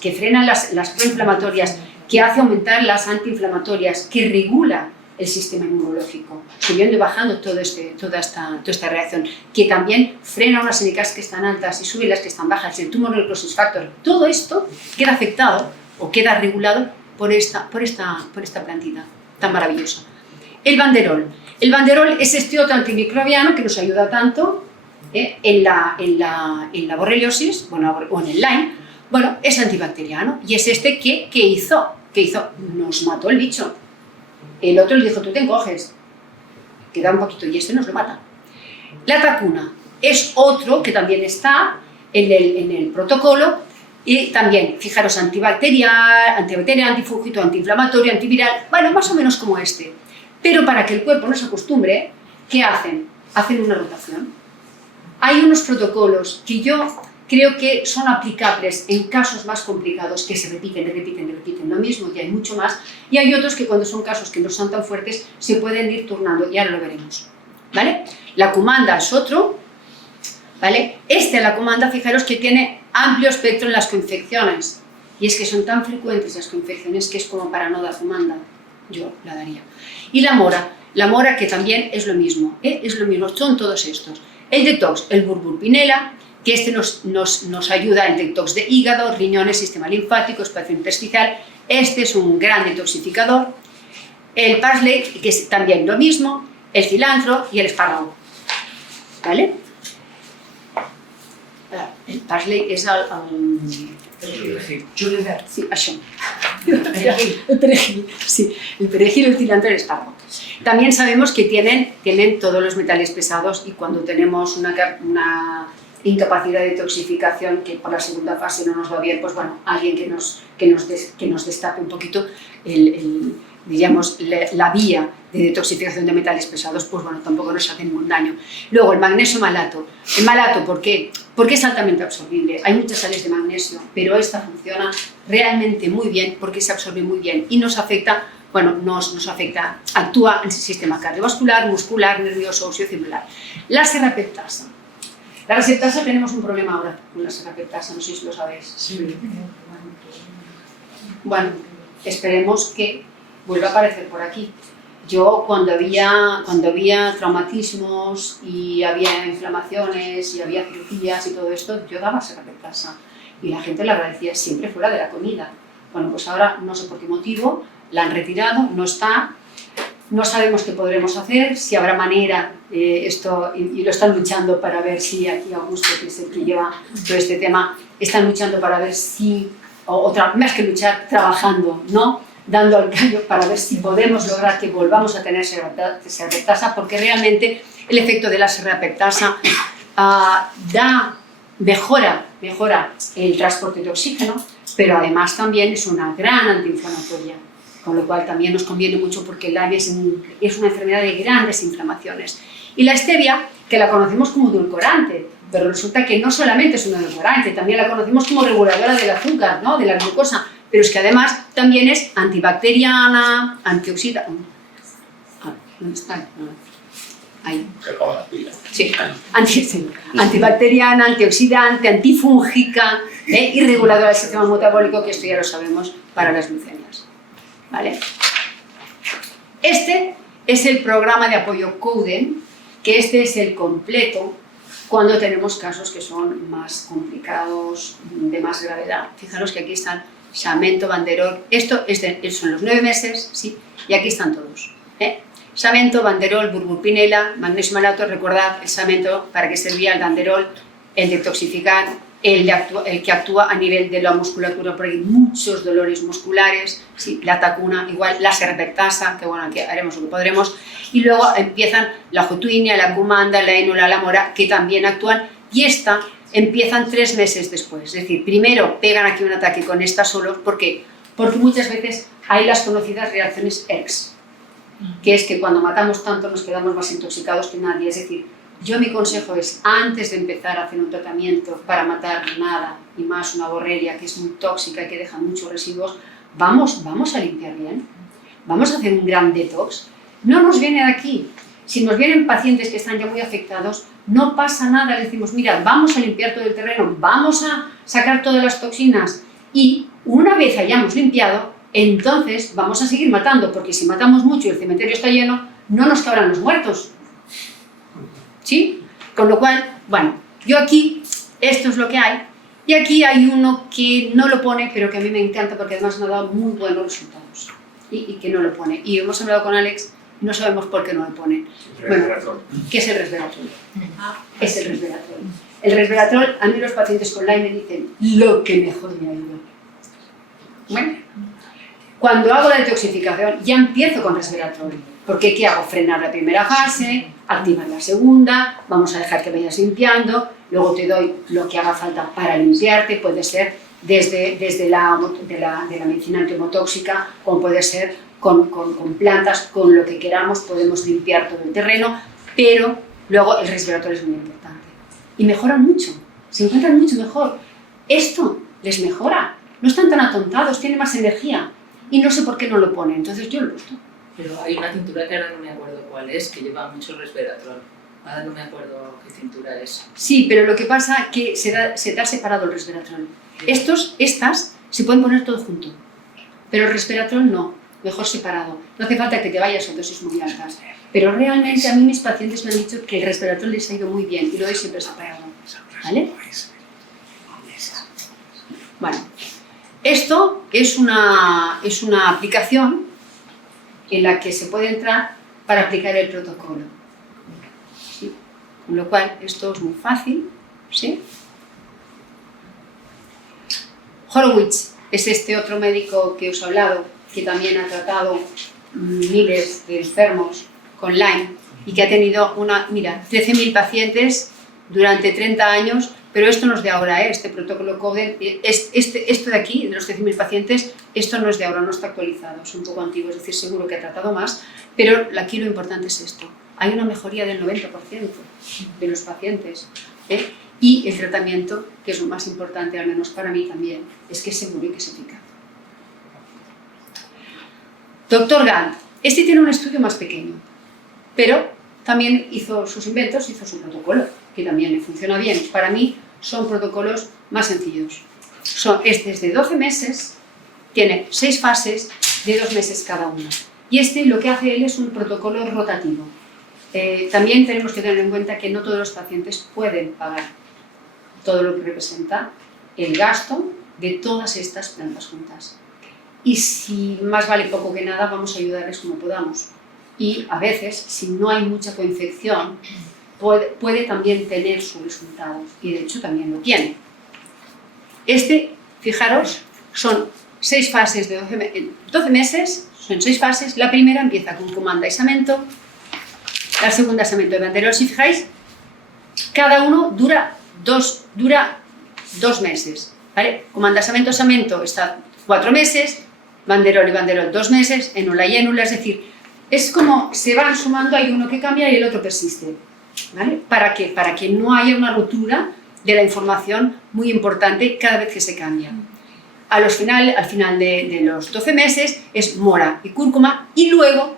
que frenan las proinflamatorias, que hace aumentar las antiinflamatorias, que regula el sistema inmunológico, subiendo y bajando toda esta reacción, que también frena unas NKs que están altas y sube las que están bajas, el tumor necrosis factor. Todo esto queda afectado o queda regulado por esta plantita tan maravillosa. El banderol. El banderol es este otro antimicrobiano que nos ayuda tanto en la borreliosis, bueno, o en el Lyme. Bueno, es antibacteriano y es este que hizo, nos mató el bicho. El otro le dijo, tú te encoges, queda un poquito, y este nos lo mata. La tacuna es otro que también está en el protocolo, y también, fijaros, antibacterial, antifúngico, antiinflamatorio, antiviral, bueno, más o menos como este. Pero para que el cuerpo no se acostumbre, ¿qué hacen? Hacen una rotación. Hay unos protocolos que yo creo que son aplicables en casos más complicados, que se repiten lo mismo, y hay mucho más, y hay otros que cuando son casos que no son tan fuertes se pueden ir turnando, y ahora lo veremos, ¿vale? La comanda es otro, ¿vale? La comanda, fijaros que tiene amplio espectro en las coinfecciones, y es que son tan frecuentes las coinfecciones que es como para no dar comanda, yo la daría. Y la mora que también es lo mismo, son todos estos. El detox, el burburpinela, que este nos ayuda en detox de hígado, riñones, sistema linfático, espacio intersticial. Este es un gran detoxificador. El parsley, que es también lo mismo, el cilantro y el espárrago. ¿Vale? El parsley és Julivert. Sí, això. El perejil, sí. El perejil, el cilantro y el espárrago. También sabemos que tienen todos los metales pesados, y cuando tenemos una incapacidad de detoxificación que por la segunda fase no nos va bien, pues bueno, alguien que nos destape un poquito digamos, la vía de detoxificación de metales pesados, pues bueno, tampoco nos hace ningún daño. Luego, el magnesio malato. El malato, ¿por qué? Porque es altamente absorbible. Hay muchas sales de magnesio, pero esta funciona realmente muy bien porque se absorbe muy bien y nos afecta, actúa en el sistema cardiovascular, muscular, nervioso, óseo-celular. La serrapeptasa. La serrapeptasa, tenemos un problema ahora con la serrapeptasa, no sé si lo sabéis. Sí. Bueno, esperemos que vuelva a aparecer por aquí. Yo cuando había traumatismos y había inflamaciones y había cirugías y todo esto, yo daba serrapeptasa y la gente la agradecía siempre fuera de la comida. Bueno, pues ahora no sé por qué motivo, la han retirado, no está, no sabemos qué podremos hacer, si habrá manera, y lo están luchando para ver si aquí Augusto, que es el que lleva todo este tema, están luchando para ver si, más que luchar, trabajando, ¿no? Dando al callo para ver si podemos lograr que volvamos a tener serrapeptasa, porque realmente el efecto de la serrapeptasa mejora el transporte de oxígeno, pero además también es una gran antiinflamatoria, con lo cual también nos conviene mucho porque el Lyme es una enfermedad de grandes inflamaciones. Y la stevia, que la conocemos como edulcorante, pero resulta que no solamente es un edulcorante, también la conocemos como reguladora del azúcar, ¿no? De la glucosa, pero es que además también es antibacteriana, antioxidante. ¿Dónde está? Ahí. Se acaba la pila. Sí, antibacteriana, antioxidante, antifúngica, y reguladora del sistema metabólico, que esto ya lo sabemos para las leucemias. ¿Vale? Este es el programa de apoyo Couden, que este es el completo cuando tenemos casos que son más complicados, de más gravedad. Fijaros que aquí están Xamento, Banderol, esto son los 9 meses, ¿sí? Y aquí están todos. Xamento, Banderol, burburpinela, magnesio malato, recordad el Xamento para qué servía, el Banderol, el detoxificar, el que actúa a nivel de la musculatura, porque hay muchos dolores musculares, ¿sí? La tacuna, igual, la serrapeptasa, que bueno, aquí haremos lo que podremos, y luego empiezan la jotuinia, la comanda, la énula, la mora, que también actúan, y esta empiezan 3 meses después, es decir, primero pegan aquí un ataque con esta solos, ¿por qué? Porque muchas veces hay las conocidas reacciones ERX, que es que cuando matamos tanto nos quedamos más intoxicados que nadie, es decir, yo mi consejo es, antes de empezar a hacer un tratamiento para matar nada, y más una borrelia que es muy tóxica y que deja muchos residuos, vamos a limpiar bien, vamos a hacer un gran detox, no nos viene de aquí, Si nos vienen pacientes que están ya muy afectados, no pasa nada, les decimos, mira, vamos a limpiar todo el terreno, vamos a sacar todas las toxinas y una vez hayamos limpiado, entonces vamos a seguir matando, porque si matamos mucho y el cementerio está lleno, no nos cabrán los muertos. ¿Sí? Con lo cual, bueno, yo aquí, esto es lo que hay, y aquí hay uno que no lo pone, pero que a mí me encanta porque además me ha dado muy buenos resultados, y que no lo pone. Y hemos hablado con Alex, no sabemos por qué no lo pone. Bueno, ¿qué es el resveratrol? Es el resveratrol. El resveratrol, a mí los pacientes con Lyme me dicen lo que mejor me ha ido. Bueno, cuando hago la detoxificación ya empiezo con resveratrol. Porque ¿qué hago? Frenar la primera fase, activar la segunda, vamos a dejar que vayas limpiando, luego te doy lo que haga falta para limpiarte, puede ser desde la medicina antimotóxica, como puede ser con plantas, con lo que queramos, podemos limpiar todo el terreno, pero luego el resveratrol es muy importante. Y mejoran mucho, se encuentran mucho mejor. Esto les mejora, no están tan atontados, tienen más energía y no sé por qué no lo ponen, entonces yo lo he puesto. Pero hay una cintura que ahora no me acuerdo cuál es, que lleva mucho resveratrol. Ahora no me acuerdo qué cintura es. Sí, pero lo que pasa es que se da separado el resveratrol. Estas se pueden poner todo junto, pero el resveratrol no, mejor separado. No hace falta que te vayas a dosis muy altas. Pero realmente a mí mis pacientes me han dicho que el resveratrol les ha ido muy bien y lo doy siempre separado. ¿Vale? Bueno, esto es una aplicación en la que se puede entrar para aplicar el protocolo. ¿Sí? Con lo cual, esto es muy fácil. ¿Sí? Horowitz es este otro médico que os he hablado, que también ha tratado miles de enfermos con Lyme y que ha tenido 13.000 pacientes durante 30 años, pero esto no es de ahora, este protocolo Coden, esto de aquí, de los 13.000 pacientes, esto no es de ahora, no está actualizado, es un poco antiguo, es decir, seguro que ha tratado más, pero aquí lo importante es esto, hay una mejoría del 90% de los pacientes, y el tratamiento, que es lo más importante, al menos para mí también, es que es seguro y que es eficaz. Dr. Gant, este tiene un estudio más pequeño, pero también hizo sus inventos, hizo su protocolo, que también le funciona bien. Para mí son protocolos más sencillos. Este es de 12 meses, tiene 6 fases de 2 meses cada una. Y este lo que hace él es un protocolo rotativo. También tenemos que tener en cuenta que no todos los pacientes pueden pagar todo lo que representa el gasto de todas estas plantas juntas. Y si más vale poco que nada, vamos a ayudarles como podamos. Y a veces, si no hay mucha coinfección, puede también tener su resultado, y de hecho también lo tiene. Fijaros, son 6 fases de 12 meses, son 6 fases. La primera empieza con comanda y samento, la segunda samento de banderol. Si fijáis, cada uno dura 2 meses, ¿vale? Comanda, samento, samento está 4 meses, banderol y banderol 2 meses, énula y énula, es decir, es como se van sumando, hay uno que cambia y el otro persiste, ¿vale? ¿Para qué? Para que no haya una rotura de la información muy importante cada vez que se cambia. Al final de los 12 meses es mora y cúrcuma y luego,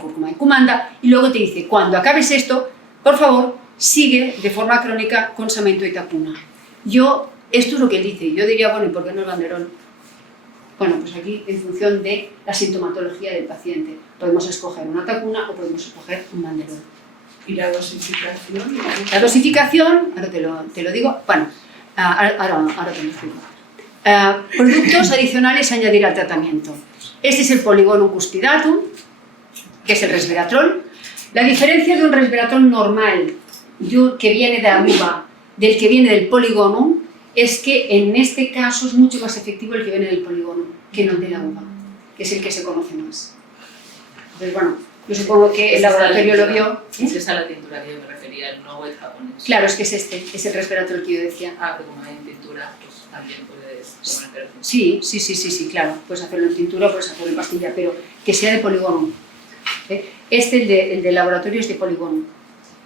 cúrcuma y comanda, y luego te dice, cuando acabes esto, por favor, sigue de forma crónica con samento y tacuna. Esto es lo que él dice, yo diría, bueno, ¿y por qué no el banderol? Bueno, pues aquí en función de la sintomatología del paciente. Podemos escoger una tacuna o podemos escoger un banderol. ¿Y la dosificación? La dosificación, ahora te lo digo, bueno, ahora te lo explico. Productos adicionales a añadir al tratamiento. Este es el Polygonum cuspidatum, que es el resveratrol. La diferencia de un resveratrol normal que viene de la uva del que viene del Polygonum es que en este caso es mucho más efectivo el que viene del Polygonum que no el de la uva, que es el que se conoce más. Entonces, bueno, yo supongo que el laboratorio lo vio. Es esa la tintura que yo me refería, no el japonés. Claro, es que es el resveratrol que yo decía. Pero como hay en tintura, pues también puedes poner. Sí, claro. Puedes hacerlo en tintura, puedes hacerlo en pastilla, pero que sea de Polygonum. El del laboratorio es de Polygonum.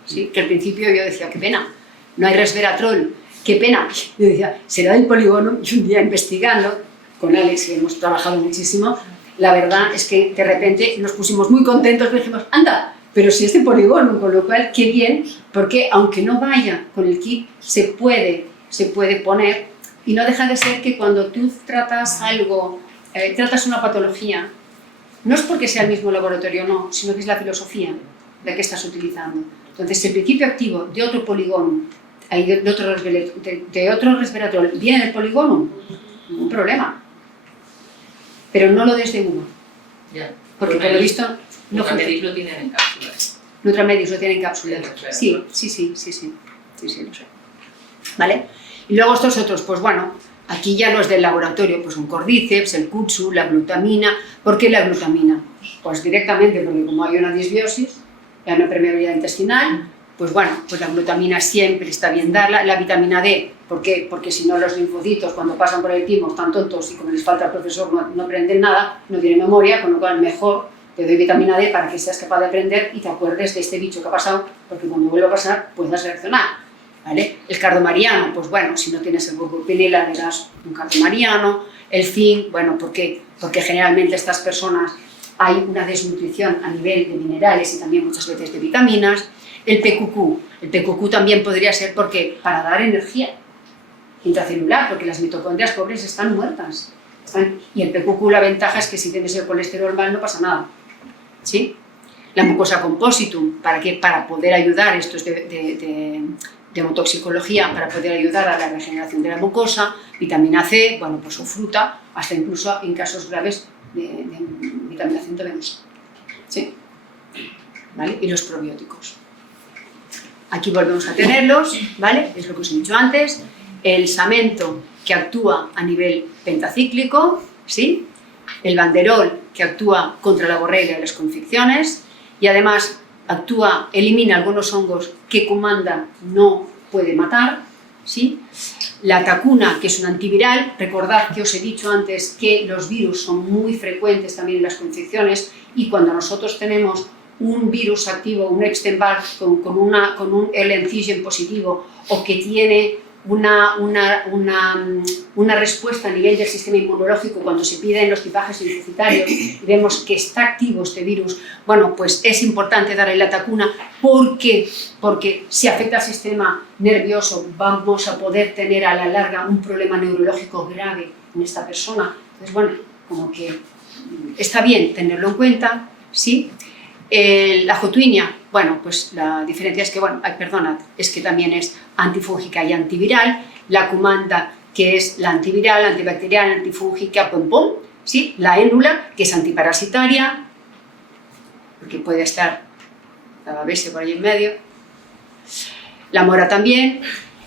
¿Sí? Que al principio yo decía, qué pena, no hay resveratrol, qué pena. Yo decía, será del Polygonum. Y un día investigando, con Alex, que hemos trabajado muchísimo, la verdad es que de repente nos pusimos muy contentos y dijimos, anda, pero sí es de polígono, con lo cual, qué bien, porque aunque no vaya con el kit, se puede poner, y no deja de ser que cuando tú tratas algo, tratas una patología, no es porque sea el mismo laboratorio o no, sino que es la filosofía la que estás utilizando. Entonces, el principio activo de otro polígono, de otro resveratrol, viene en el polígono, ningún problema. Pero no lo des de uno, Ya. porque por lo visto no funciona. Nutramedix lo tienen en cápsulas. Nutramedix lo tiene en cápsulas. Sí, lo sé. ¿Vale? Y luego estos otros, pues bueno, aquí ya no es del laboratorio, pues un Cordyceps, el Kutsu, la glutamina. ¿Por qué la glutamina? Pues directamente porque como hay una disbiosis, hay una permeabilidad intestinal, pues bueno, pues la glutamina siempre está bien darla. La vitamina D, ¿por qué? Porque si no los linfocitos cuando pasan por el timo están tontos y como les falta al profesor no aprenden nada, no tienen memoria, con lo cual mejor te doy vitamina D para que seas capaz de aprender y te acuerdes de este bicho que ha pasado, porque cuando vuelva a pasar puedas reaccionar. ¿Vale? El cardomariano, pues bueno, si no tienes el burgurpinela le das un cardomariano. El zinc, bueno, porque generalmente estas personas hay una desnutrición a nivel de minerales y también muchas veces de vitaminas. El PQQ también podría ser porque para dar energía intracelular, porque las mitocondrias pobres están muertas. Y el PQQ la ventaja es que si tienes el colesterol mal no pasa nada. ¿Sí? La mucosa compositum, ¿para qué? Para poder ayudar, esto es de hemotoxicología, para poder ayudar a la regeneración de la mucosa. Vitamina C, bueno, pues su fruta, hasta incluso en casos graves de vitamina venosa. ¿Sí? ¿Vale? Y los probióticos. Aquí volvemos a tenerlos, ¿vale? Es lo que os he dicho antes. El samento, que actúa a nivel pentacíclico, ¿sí? El banderol, que actúa contra la borrelia y las confecciones, y además elimina algunos hongos que Cumanda no puede matar, ¿sí? La tacuna, que es un antiviral. Recordad que os he dicho antes que los virus son muy frecuentes también en las confecciones, y cuando nosotros tenemos un virus activo, un Epstein-Barr con un L-antigen positivo, o que tiene una respuesta a nivel del sistema inmunológico cuando se piden los tipajes linfocitarios y vemos que está activo este virus, bueno, pues es importante darle la tacuna porque si afecta al sistema nervioso vamos a poder tener a la larga un problema neurológico grave en esta persona. Entonces, bueno, como que está bien tenerlo en cuenta, ¿sí? La jotuinia, bueno, pues la diferencia es que, bueno, es que también es antifúngica y antiviral. La Cumanda, que es la antiviral, antibacterial, antifúngica, ¿sí? La énula, que es antiparasitaria, porque puede estar la babese por ahí en medio. La mora también.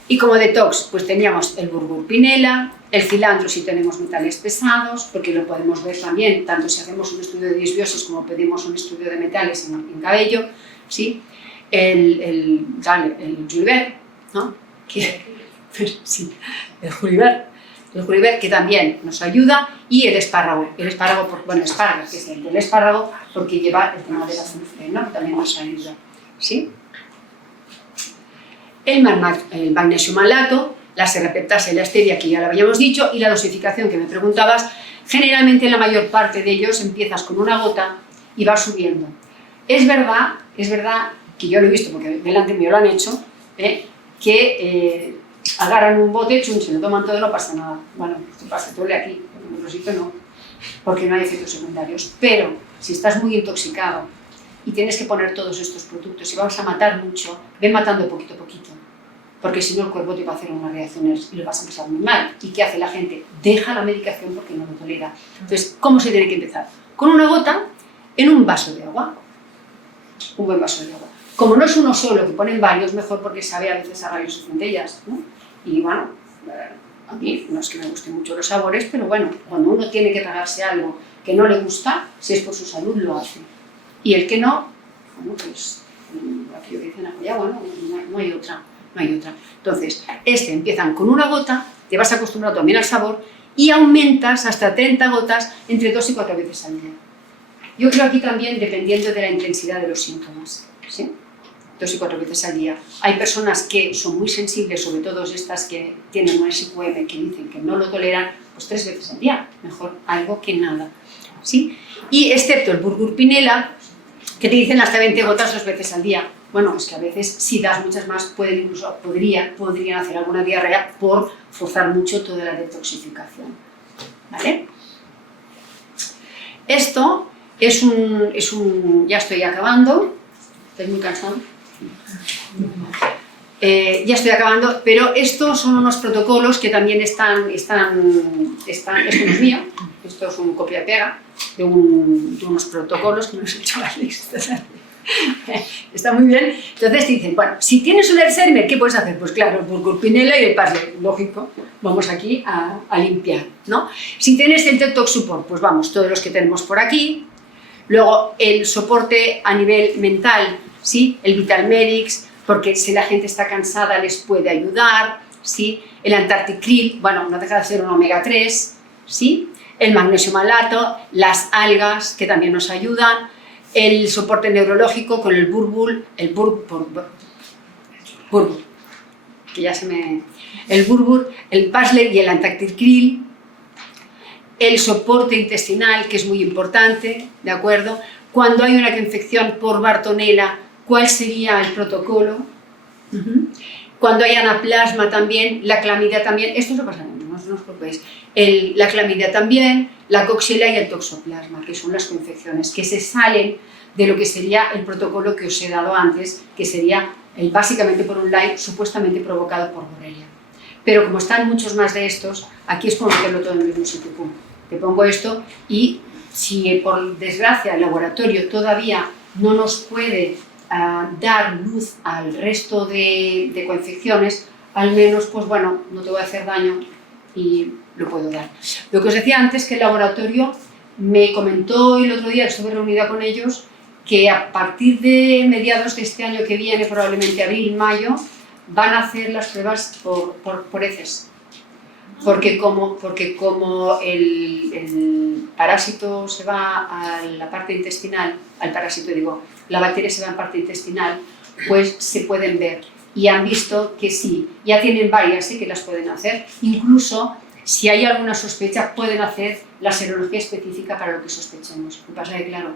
Y como detox, pues teníamos el burgurpinela, el cilantro si tenemos metales pesados, porque lo podemos ver también, tanto si hacemos un estudio de disbiosis como pedimos un estudio de metales en cabello, ¿sí? El julivert, ¿no? Sí, el julivert, que también nos ayuda, y el espárrago, espárrago, que es el del espárrago, porque lleva el tema del azufre, ¿no? También nos ayuda, ¿sí? El magnesio malato, la serrapeptasa y la stevia, que ya lo habíamos dicho, y la dosificación que me preguntabas, generalmente la mayor parte de ellos empiezas con una gota y vas subiendo. Es verdad que yo lo he visto porque delante mío lo han hecho, que agarran un bote, se lo toman todo, no pasa nada. Bueno, te pasa, duele aquí, en el rosito no, porque no hay efectos secundarios. Pero si estás muy intoxicado y tienes que poner todos estos productos y vas a matar mucho, ven matando poquito a poquito, porque si no el cuerpo te va a hacer unas reacciones y lo vas a pasar muy mal. ¿Y qué hace la gente? Deja la medicación porque no lo tolera. Entonces, ¿cómo se tiene que empezar? Con una gota en un vaso de agua, un buen vaso de agua. Como no es uno solo, que ponen varios, mejor porque sabe a veces a rayos y centellas, ¿no? Y bueno, a mí no es que me gusten mucho los sabores, pero bueno, cuando uno tiene que tragarse algo que no le gusta, si es por su salud, lo hace. Y el que no, bueno, pues aquello que dicen agua, no hay otra. Entonces, empiezan con una gota, te vas acostumbrado también al sabor y aumentas hasta 30 gotas entre 2 y 4 veces al día. Yo creo aquí también dependiendo de la intensidad de los síntomas, ¿sí? 2 y 4 veces al día. Hay personas que son muy sensibles, sobre todo estas que tienen un SQM que dicen que no lo toleran, pues 3 veces al día, mejor algo que nada, ¿sí? Y excepto el burgurpinela, que te dicen hasta 20 gotas 2 veces al día. Bueno, es que a veces si das muchas más podrían hacer alguna diarrea por forzar mucho toda la detoxificación. ¿Vale? Esto es un... ya estoy acabando. Estoy muy cansado. Ya estoy acabando, pero estos son unos protocolos que también esto no es mío, esto es un copia y pega de unos protocolos que nos ha hecho Alex. Está muy bien. Entonces dicen, bueno, si tienes un Alzheimer, ¿qué puedes hacer? Pues claro, el burgurpinela y el parsley, lógico, vamos aquí a limpiar, ¿no? Si tienes el detox support, pues vamos, todos los que tenemos por aquí. Luego el soporte a nivel mental, ¿sí? El Vital Medics, porque si la gente está cansada les puede ayudar, ¿sí? El Antarctic Krill, bueno, no deja de ser un omega 3, ¿sí? El magnesio malato, las algas, que también nos ayudan, el soporte neurológico con el burbur, que ya se me... el burbur, el parsley y el Antarctic Krill, el soporte intestinal, que es muy importante, ¿de acuerdo? Cuando hay una infección por Bartonella, ¿cuál sería el protocolo? Cuando hay anaplasma también, la clamidia también, esto no pasa nada, no os preocupéis, la clamidia también, la coxiela y el toxoplasma, que son las coinfecciones que se salen de lo que sería el protocolo que os he dado antes, que sería básicamente por un Lyme supuestamente provocado por Borrelia. Pero como están muchos más de estos, aquí es como meterlo todo en el mismo sitio. Te pongo esto y si por desgracia el laboratorio todavía no nos puede dar luz al resto de coinfecciones, al menos, pues bueno, no te voy a hacer daño y lo puedo dar. Lo que os decía antes, que el laboratorio me comentó el otro día, estuve reunida con ellos, que a partir de mediados de este año que viene, probablemente abril, mayo, van a hacer las pruebas por heces. Porque como el parásito se va a la parte intestinal, la bacteria se va en parte intestinal, pues se pueden ver. Y han visto que sí, ya tienen varias que las pueden hacer. Incluso, si hay alguna sospecha, pueden hacer la serología específica para lo que sospechemos. Lo que pasa es que, claro,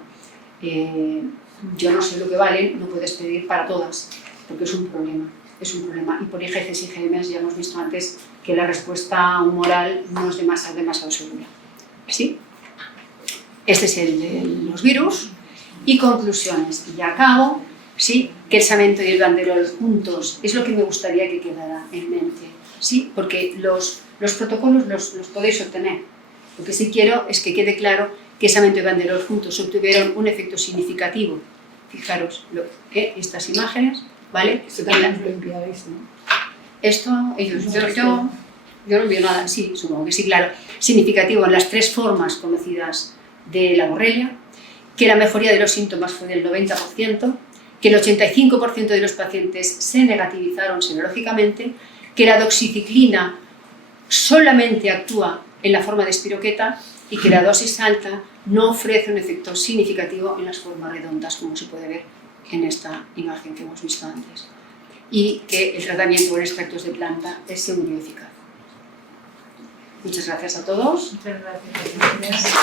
yo no sé lo que valen, no puedes pedir para todas, porque es un problema. Es un problema. Y por IgGs y IgMs ya hemos visto antes que la respuesta humoral no es demasiado segura. ¿Sí? Este es el de los virus. Y conclusiones. Y ya acabo, ¿sí? Que el samento y el banderol juntos es lo que me gustaría que quedara en mente. ¿Sí? Porque los protocolos los podéis obtener. Lo que sí quiero es que quede claro que samento y banderol juntos obtuvieron un efecto significativo. Fijaros estas imágenes. ¿Vale? Esto también lo enviáis, ¿no? Esto, ellos, yo no envío nada, sí, supongo que sí, claro. Significativo en las 3 formas conocidas de la borrelia, que la mejoría de los síntomas fue del 90%, que el 85% de los pacientes se negativizaron serológicamente, que la doxiciclina solamente actúa en la forma de espiroqueta y que la dosis alta no ofrece un efecto significativo en las formas redondas, como se puede ver en esta imagen que hemos visto antes, y que el tratamiento con extractos de planta es seguro y eficaz. Muchas gracias a todos. Muchas gracias.